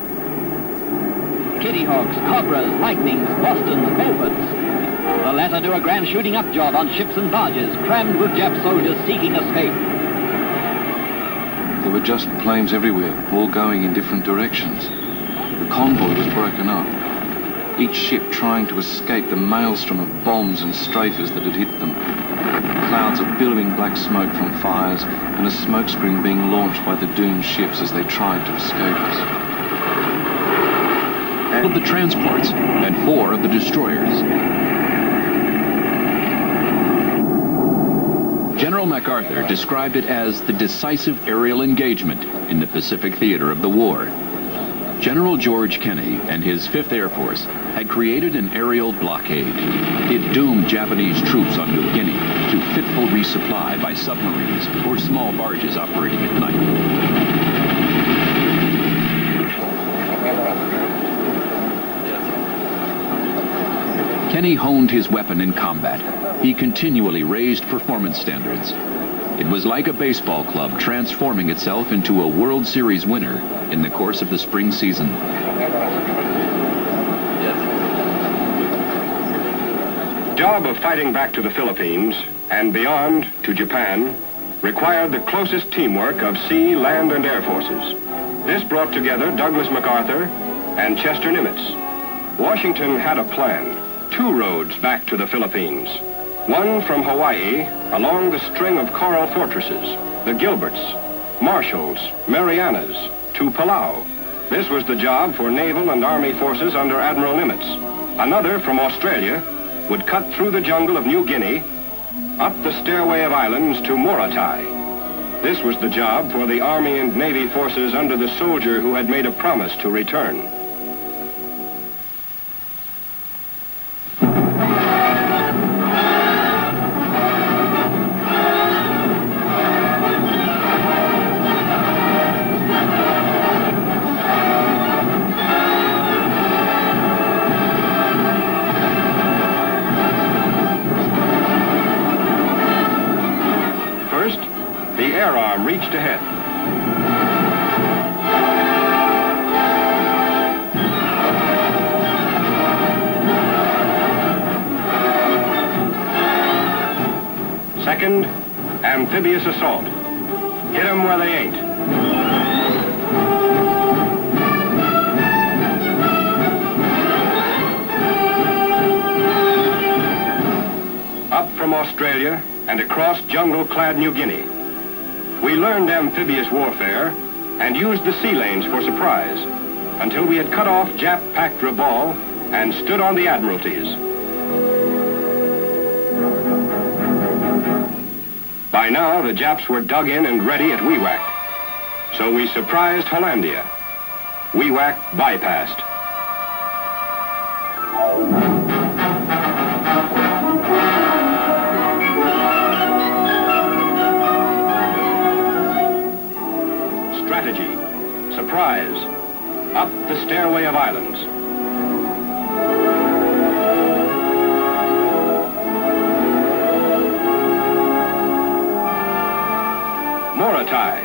Kitty Hawks, Cobras, Lightnings, Bostons, Beauforts. The latter do a grand shooting up job on ships and barges, crammed with Jap soldiers seeking escape. There were just planes everywhere, all going in different directions. The convoy was broken up. Each ship trying to escape the maelstrom of bombs and strafers that had hit them. Clouds of billowing black smoke from fires and a smokescreen being launched by the doomed ships as they tried to escape us. Of the transports and 4 of the destroyers. General MacArthur described it as the decisive aerial engagement in the Pacific theater of the war. General George Kenny and his 5th Air Force had created an aerial blockade. It doomed Japanese troops on New Guinea to fitful resupply by submarines or small barges operating at night. Kenny honed his weapon in combat. He continually raised performance standards. It was like a baseball club transforming itself into a World Series winner in the course of the spring season. Job of fighting back to the Philippines and beyond to Japan required the closest teamwork of sea, land, and air forces. This brought together Douglas MacArthur and Chester Nimitz. Washington had a plan, 2 roads back to the Philippines. One from Hawaii along the string of coral fortresses, the Gilberts, Marshalls, Marianas, to Palau. This was the job for naval and army forces under Admiral Nimitz. Another from Australia would cut through the jungle of New Guinea, up the stairway of islands to Morotai. This was the job for the Army and Navy forces under the soldier who had made a promise to return. Reached ahead. amphibious assault. Hit 'em where they ain't. Up from Australia and across jungle-clad New Guinea, we learned amphibious warfare and used the sea lanes for surprise until we had cut off Jap-packed Rabaul and stood on the Admiralties. By now, the Japs were dug in and ready at Wewak. So we surprised Hollandia. Wewak bypassed. Strategy, surprise, up the stairway of islands. Morotai.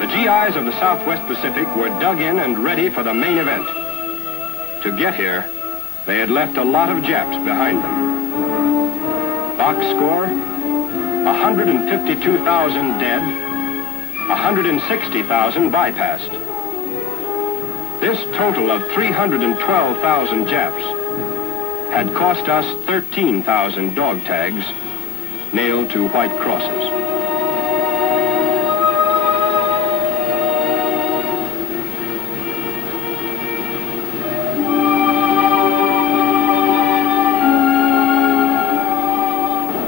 The GIs of the Southwest Pacific were dug in and ready for the main event. To get here, they had left a lot of Japs behind them. Box score, 152,000 dead, 160,000 bypassed. This total of 312,000 Japs had cost us 13,000 dog tags nailed to white crosses.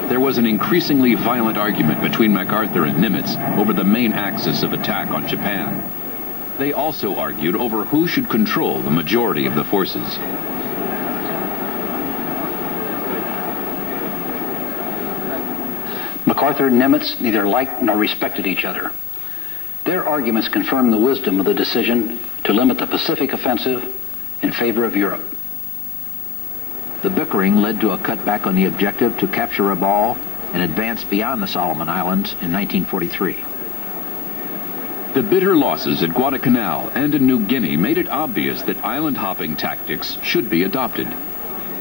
There was an increasingly violent argument between MacArthur and Nimitz over the main axis of attack on Japan. They also argued over who should control the majority of the forces. MacArthur and Nimitz neither liked nor respected each other. Their arguments confirmed the wisdom of the decision to limit the Pacific offensive in favor of Europe. The bickering led to a cutback on the objective to capture Rabaul and advance beyond the Solomon Islands in 1943. The bitter losses at Guadalcanal and in New Guinea made it obvious that island-hopping tactics should be adopted.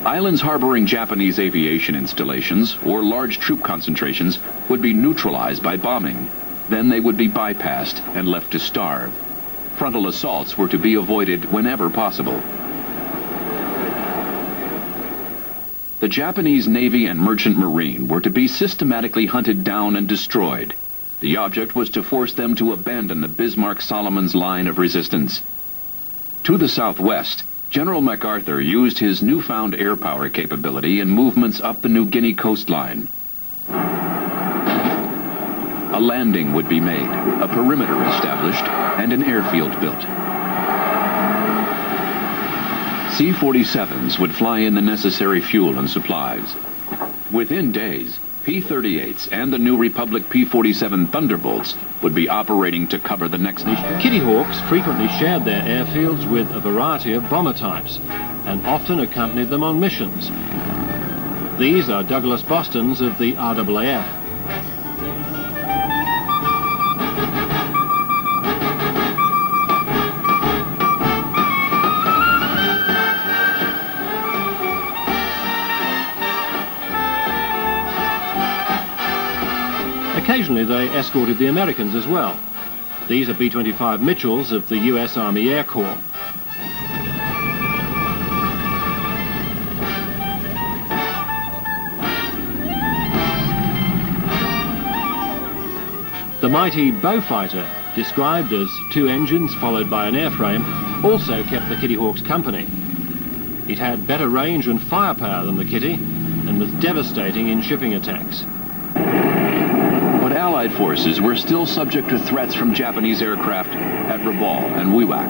Islands harboring Japanese aviation installations or large troop concentrations would be neutralized by bombing. Then they would be bypassed and left to starve. Frontal assaults were to be avoided whenever possible. The Japanese Navy and Merchant Marine were to be systematically hunted down and destroyed. The object was to force them to abandon the Bismarck-Solomons line of resistance. To the southwest, General MacArthur used his newfound air power capability in movements up the New Guinea coastline. A landing would be made, a perimeter established, and an airfield built. C-47s would fly in the necessary fuel and supplies. Within days, P-38s and the New Republic P-47 Thunderbolts would be operating to cover the next nation. Kitty Hawks frequently shared their airfields with a variety of bomber types and often accompanied them on missions. These are Douglas Bostons of the RAAF. Occasionally they escorted the Americans as well. These are B-25 Mitchells of the US Army Air Corps. The mighty Beaufighter, described as 2 engines followed by an airframe, also kept the Kitty Hawks company. It had better range and firepower than the Kitty and was devastating in shipping attacks. Allied forces were still subject to threats from Japanese aircraft at Rabaul and Wewak.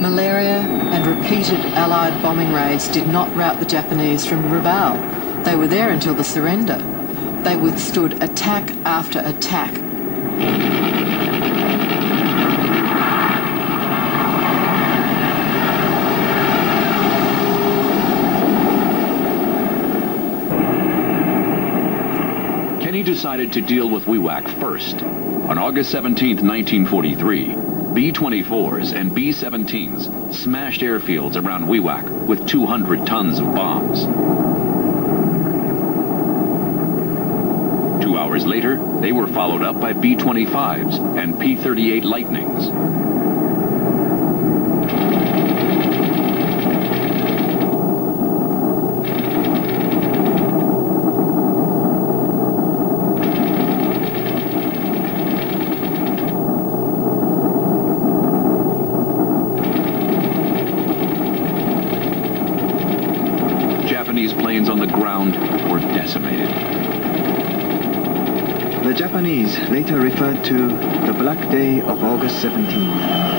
Malaria and repeated Allied bombing raids did not rout the Japanese from Rabaul. They were there until the surrender. They withstood attack after attack. He decided to deal with Wewak first. On August 17, 1943, B-24s and B-17s smashed airfields around Wewak with 200 tons of bombs. hours later, they were followed up by B-25s and P-38 Lightnings. Japanese planes on the ground were decimated. The Japanese later referred to the Black Day of August 17.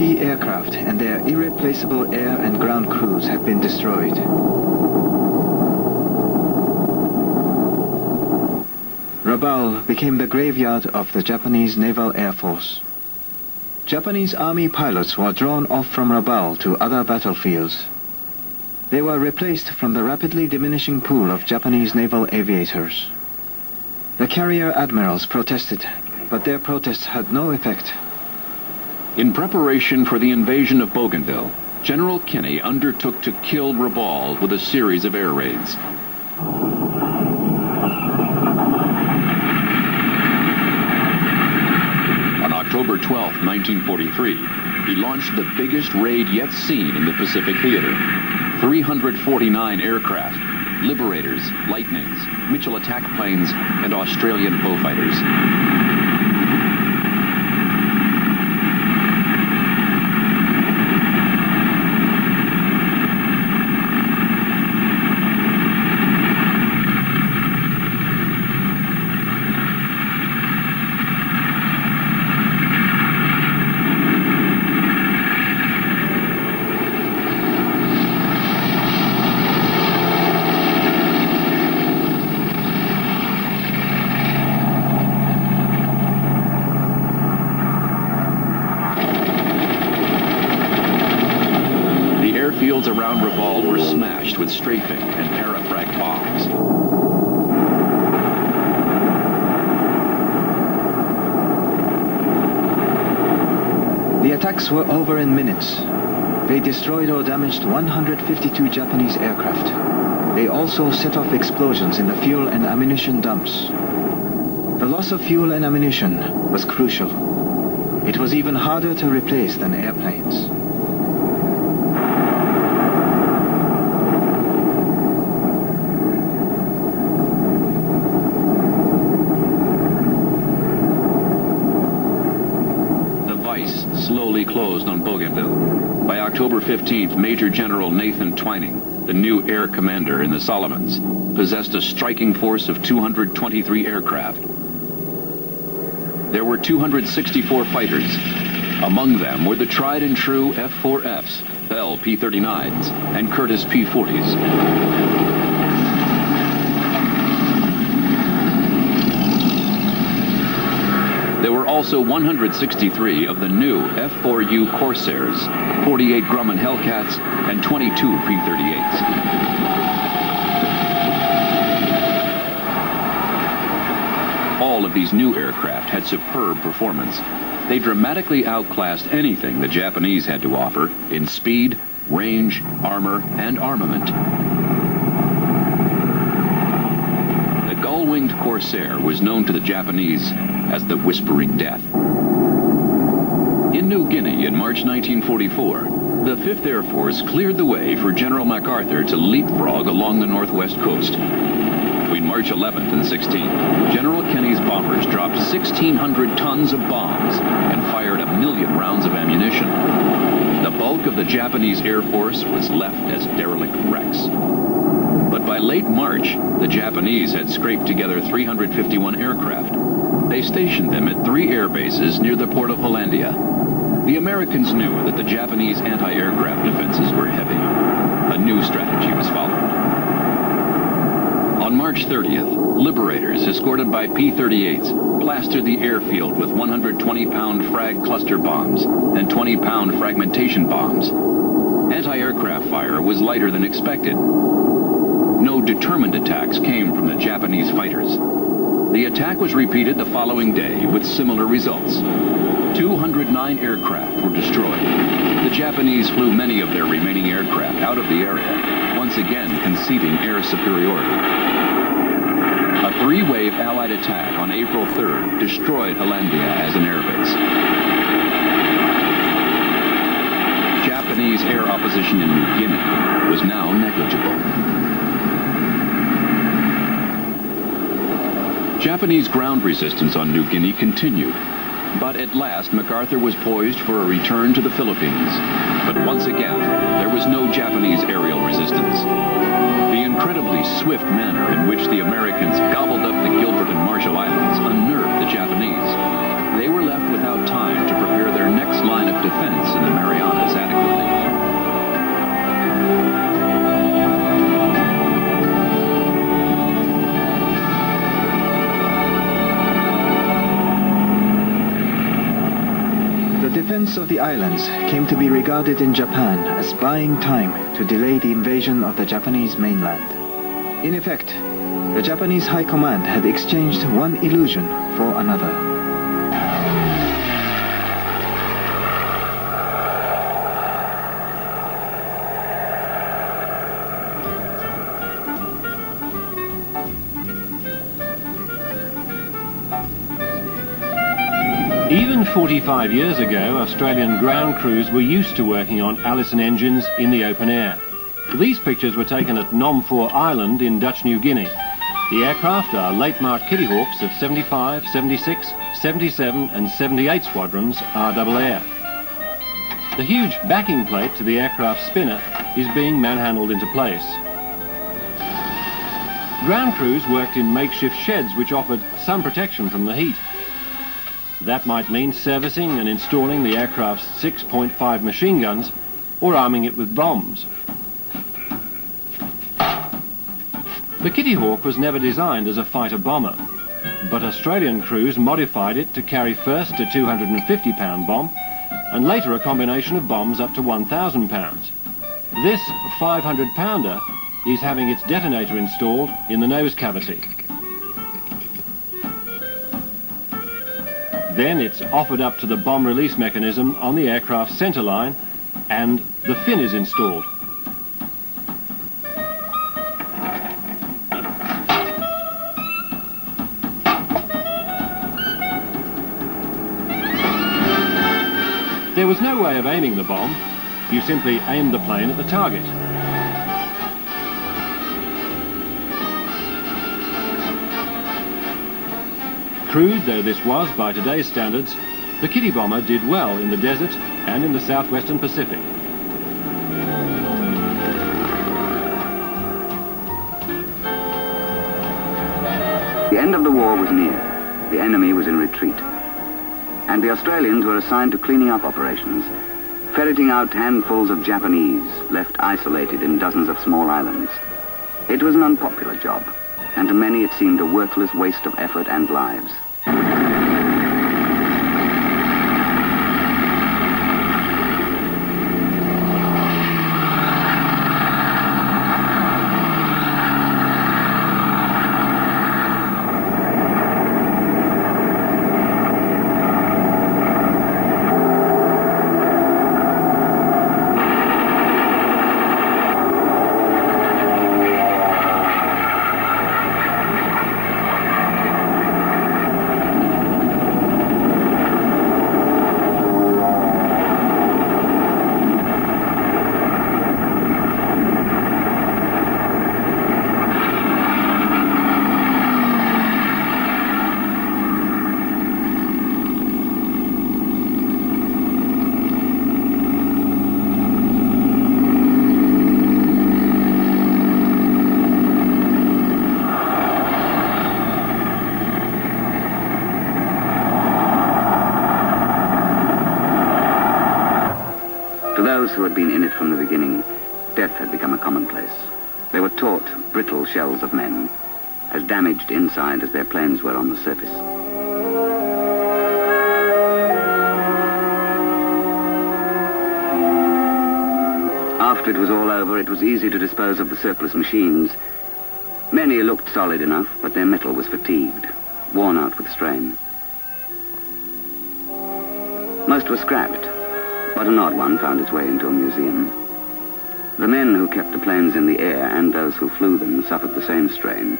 Aircraft and their irreplaceable air and ground crews have been destroyed. Rabaul became the graveyard of the Japanese Naval Air Force. Japanese Army pilots were drawn off from Rabaul to other battlefields. They were replaced from the rapidly diminishing pool of Japanese naval aviators. The carrier admirals protested, but their protests had no effect. In preparation for the invasion of Bougainville, General Kenny undertook to kill Rabaul with a series of air raids. On October 12, 1943, he launched the biggest raid yet seen in the Pacific Theater. 349 aircraft, Liberators, Lightnings, Mitchell attack planes, and Australian Beaufighters. Fields around Rabaul were smashed with strafing and parafrag bombs. The attacks were over in minutes. They destroyed or damaged 152 Japanese aircraft. They also set off explosions in the fuel and ammunition dumps. The loss of fuel and ammunition was crucial. It was even harder to replace than airplanes. Slowly closed on Bougainville. By October 15th, Major General Nathan Twining, the new air commander in the Solomons, possessed a striking force of 223 aircraft. There were 264 fighters. Among them were the tried and true F-4Fs, Bell P-39s, and Curtiss P-40s. There were also 163 of the new F-4U Corsairs, 48 Grumman Hellcats, and 22 P-38s. All of these new aircraft had superb performance. They dramatically outclassed anything the Japanese had to offer in speed, range, armor, and armament. The gull-winged Corsair was known to the Japanese as the Whispering Death. In New Guinea in March 1944, the 5th Air Force cleared the way for General MacArthur to leapfrog along the northwest coast. Between March 11th and 16th, General Kenny's bombers dropped 1,600 tons of bombs and fired 1,000,000 rounds of ammunition. The bulk of the Japanese Air Force was left as derelict wrecks. But by late March, the Japanese had scraped together 351 aircraft. They stationed them at 3 air bases near the port of Hollandia. The Americans knew that the Japanese anti-aircraft defenses were heavy. A new strategy was followed. On March 30th, Liberators, escorted by P-38s, plastered the airfield with 120-pound frag cluster bombs and 20-pound fragmentation bombs. Anti-aircraft fire was lighter than expected. No determined attacks came from the Japanese fighters. The attack was repeated the following day with similar results. 209 aircraft were destroyed. The Japanese flew many of their remaining aircraft out of the area, once again conceding air superiority. A three-wave Allied attack on April 3rd destroyed Hollandia as an airbase. Japanese air opposition in New Guinea was now negligible. Japanese ground resistance on New Guinea continued, but at last MacArthur was poised for a return to the Philippines. But once again, there was no Japanese aerial resistance. The incredibly swift manner in which the Americans gobbled up the Gilbert and Marshall Islands unnerved the Japanese. They were left without time to prepare their next line of defense in the Marianas adequately. The defense of the islands came to be regarded in Japan as buying time to delay the invasion of the Japanese mainland. In effect, the Japanese High Command had exchanged one illusion for another. Even 45 years ago, Australian ground crews were used to working on Allison engines in the open air. These pictures were taken at Nom 4 Island in Dutch New Guinea. The aircraft are late Mark Kitty Hawks of 75, 76, 77 and 78 squadrons RAAF. The huge backing plate to the aircraft spinner is being manhandled into place. Ground crews worked in makeshift sheds which offered some protection from the heat. That might mean servicing and installing the aircraft's 6.5 machine guns or arming it with bombs. The Kitty Hawk was never designed as a fighter bomber, but Australian crews modified it to carry first a 250-pound bomb and later a combination of bombs up to 1,000 pounds. This 500-pounder is having its detonator installed in the nose cavity. Then it's offered up to the bomb release mechanism on the aircraft's centre line and the fin is installed. There was no way of aiming the bomb. You simply aimed the plane at the target. Crude though this was by today's standards, the Kitty bomber did well in the desert and in the southwestern Pacific. The end of the war was near. The enemy was in retreat. And the Australians were assigned to cleaning up operations, ferreting out handfuls of Japanese left isolated in dozens of small islands. It was an unpopular job, and to many it seemed a worthless waste of effort and lives. Who had been in it from the beginning, death had become a commonplace. They were taught brittle shells of men, as damaged inside as their planes were on the surface. After it was all over, it was easy to dispose of the surplus machines. Many looked solid enough, but their metal was fatigued, worn out with strain. Most were scrapped, but an odd one found its way into a museum. The men who kept the planes in the air and those who flew them suffered the same strain,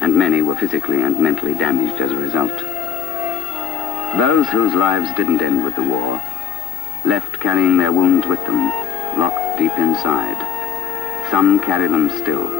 and many were physically and mentally damaged as a result. Those whose lives didn't end with the war left carrying their wounds with them, locked deep inside. Some carry them still.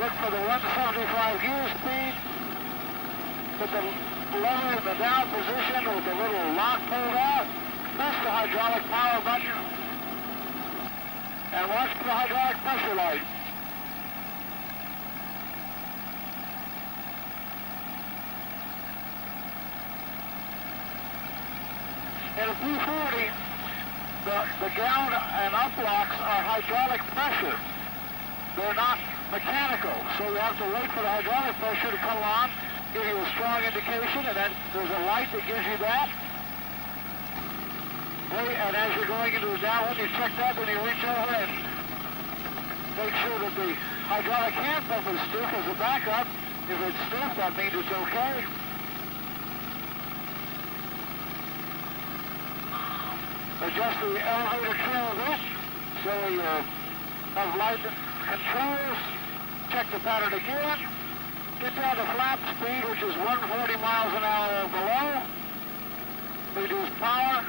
Look for the 175 gear speed. Put the lever in the down position with the little lock pulled out. Press the hydraulic power button. And watch for the hydraulic pressure light. In a P-40, the down and up locks are hydraulic pressure. They're not mechanical, so you have to wait for the hydraulic pressure to come on, give you a strong indication, and then there's a light that gives you that. Wait, and as you're going into the down one, you check that, then you reach over and make sure that the hydraulic hand pump is stiff as a backup. If it's stiff, that means it's okay. Adjust the elevator trim of this so you have light controls. Check the pattern again. Get down to flap speed, which is 140 miles an hour or below. Reduce power.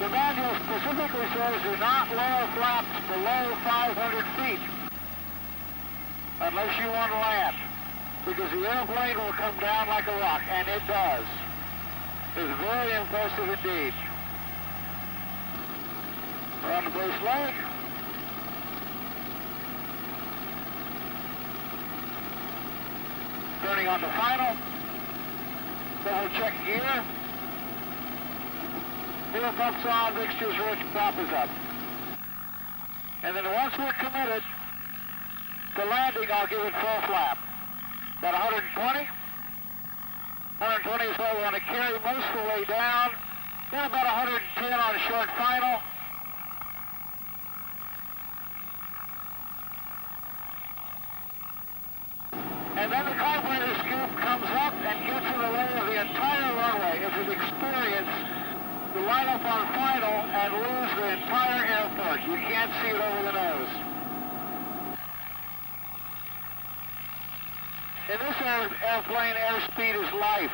The manual specifically says do not lower flaps below 500 feet unless you want to land, because the airplane will come down like a rock, and it does. It's very impressive indeed. We're on the base leg. Turning on the final. Double check gear. Fuel pump's on, mixture's rich, prop is up. And then once we're committed to landing, I'll give it full flap. About 120. 120 is what we want to carry most of the way down. Then about 110 on short final. line up on final and lose the entire airport. You can't see it over the nose. In this airplane, airspeed is life.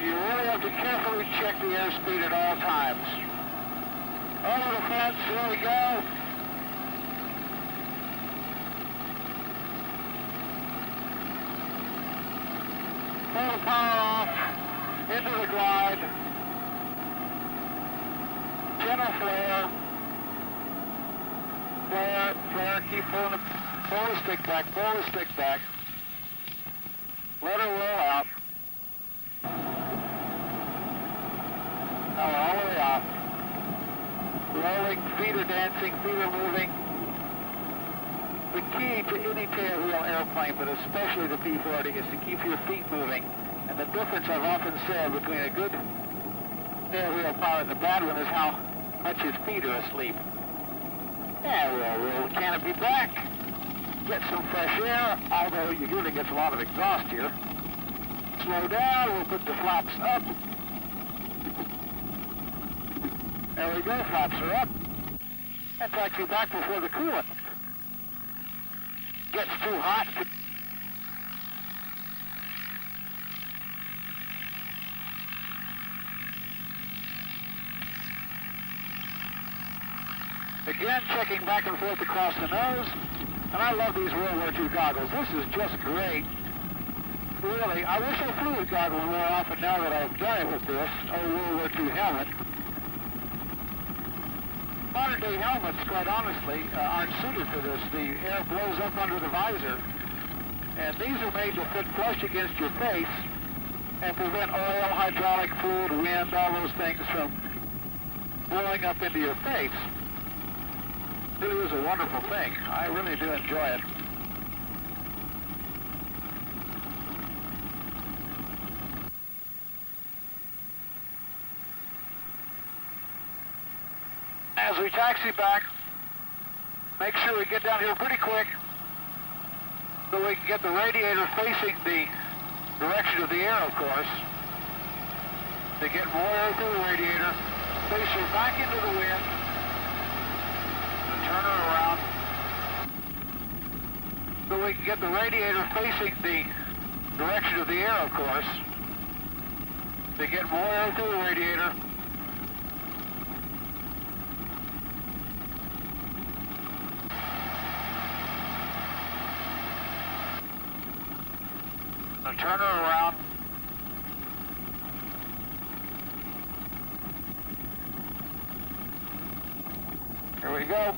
You really have to carefully check the airspeed at all times. Over the fence, here we go. Pull the power off, into the glide. Chennault flare. Flare, keep pulling the, pull the stick back, pull the stick back. Let her roll out. Now all the way out. Rolling, feet are dancing, feet are moving. The key to any tailwheel airplane, but especially the P-40, is to keep your feet moving. And the difference I've often said between a good tailwheel pilot and a bad one is how much his feet are asleep. And we'll roll the canopy back. Get some fresh air, although you really get a lot of exhaust here. Slow down, we'll put the flaps up. There we go, flaps are up. And taxi back before the coolant gets too hot. Again, checking back and forth across the nose. And I love these World War II goggles. This is just great. Really, I wish I flew with goggles more often now that I've done it with this World War II helmet. Modern day helmets, quite honestly, aren't suited for this. The air blows up under the visor. And these are made to fit flush against your face and prevent oil, hydraulic fluid, wind, all those things from blowing up into your face. It really is a wonderful thing. I really do enjoy it. As we taxi back, make sure we get down here pretty quick so we can get the radiator facing the direction of the air, of course. To get more air through the radiator, face her back into the wind, and turn her around. So we can get the radiator facing the direction of the air, of course. To get more air through the radiator. Turn her around. Here we go.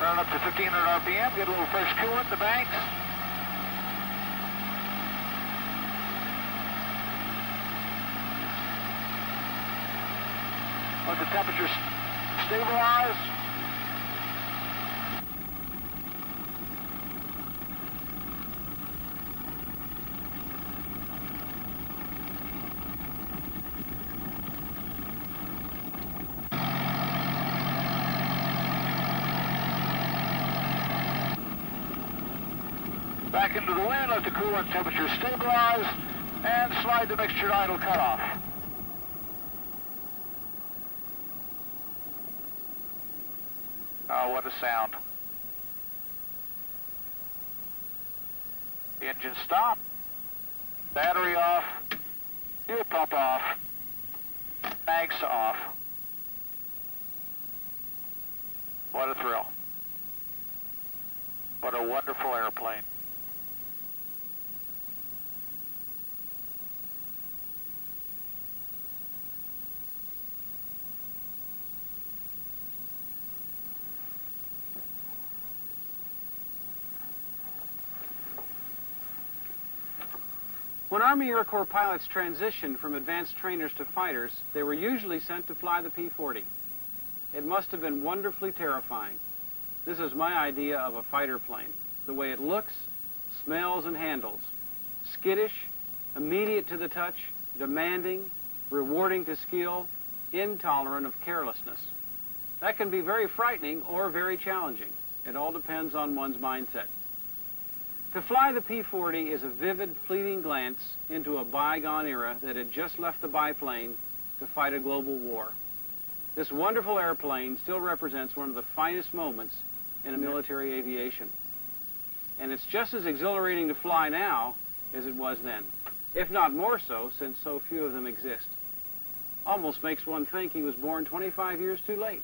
Run up to 1500 RPM, get a little fresh coolant in the banks. Let the temperature stabilize. Back into the wind, let the coolant temperature stabilize, and slide the mixture idle cutoff. Oh, what a sound. The engine stop, battery off, fuel pump off, mags off. What a thrill. What a wonderful airplane. When Army Air Corps pilots transitioned from advanced trainers to fighters, they were usually sent to fly the P-40. It must have been wonderfully terrifying. This is my idea of a fighter plane. The way it looks, smells, and handles. Skittish, immediate to the touch, demanding, rewarding to skill, intolerant of carelessness. That can be very frightening or very challenging. It all depends on one's mindset. To fly the P-40 is a vivid, fleeting glance into a bygone era that had just left the biplane to fight a global war. This wonderful airplane still represents one of the finest moments in military aviation. And it's just as exhilarating to fly now as it was then, if not more so, since so few of them exist. Almost makes one think he was born 25 years too late.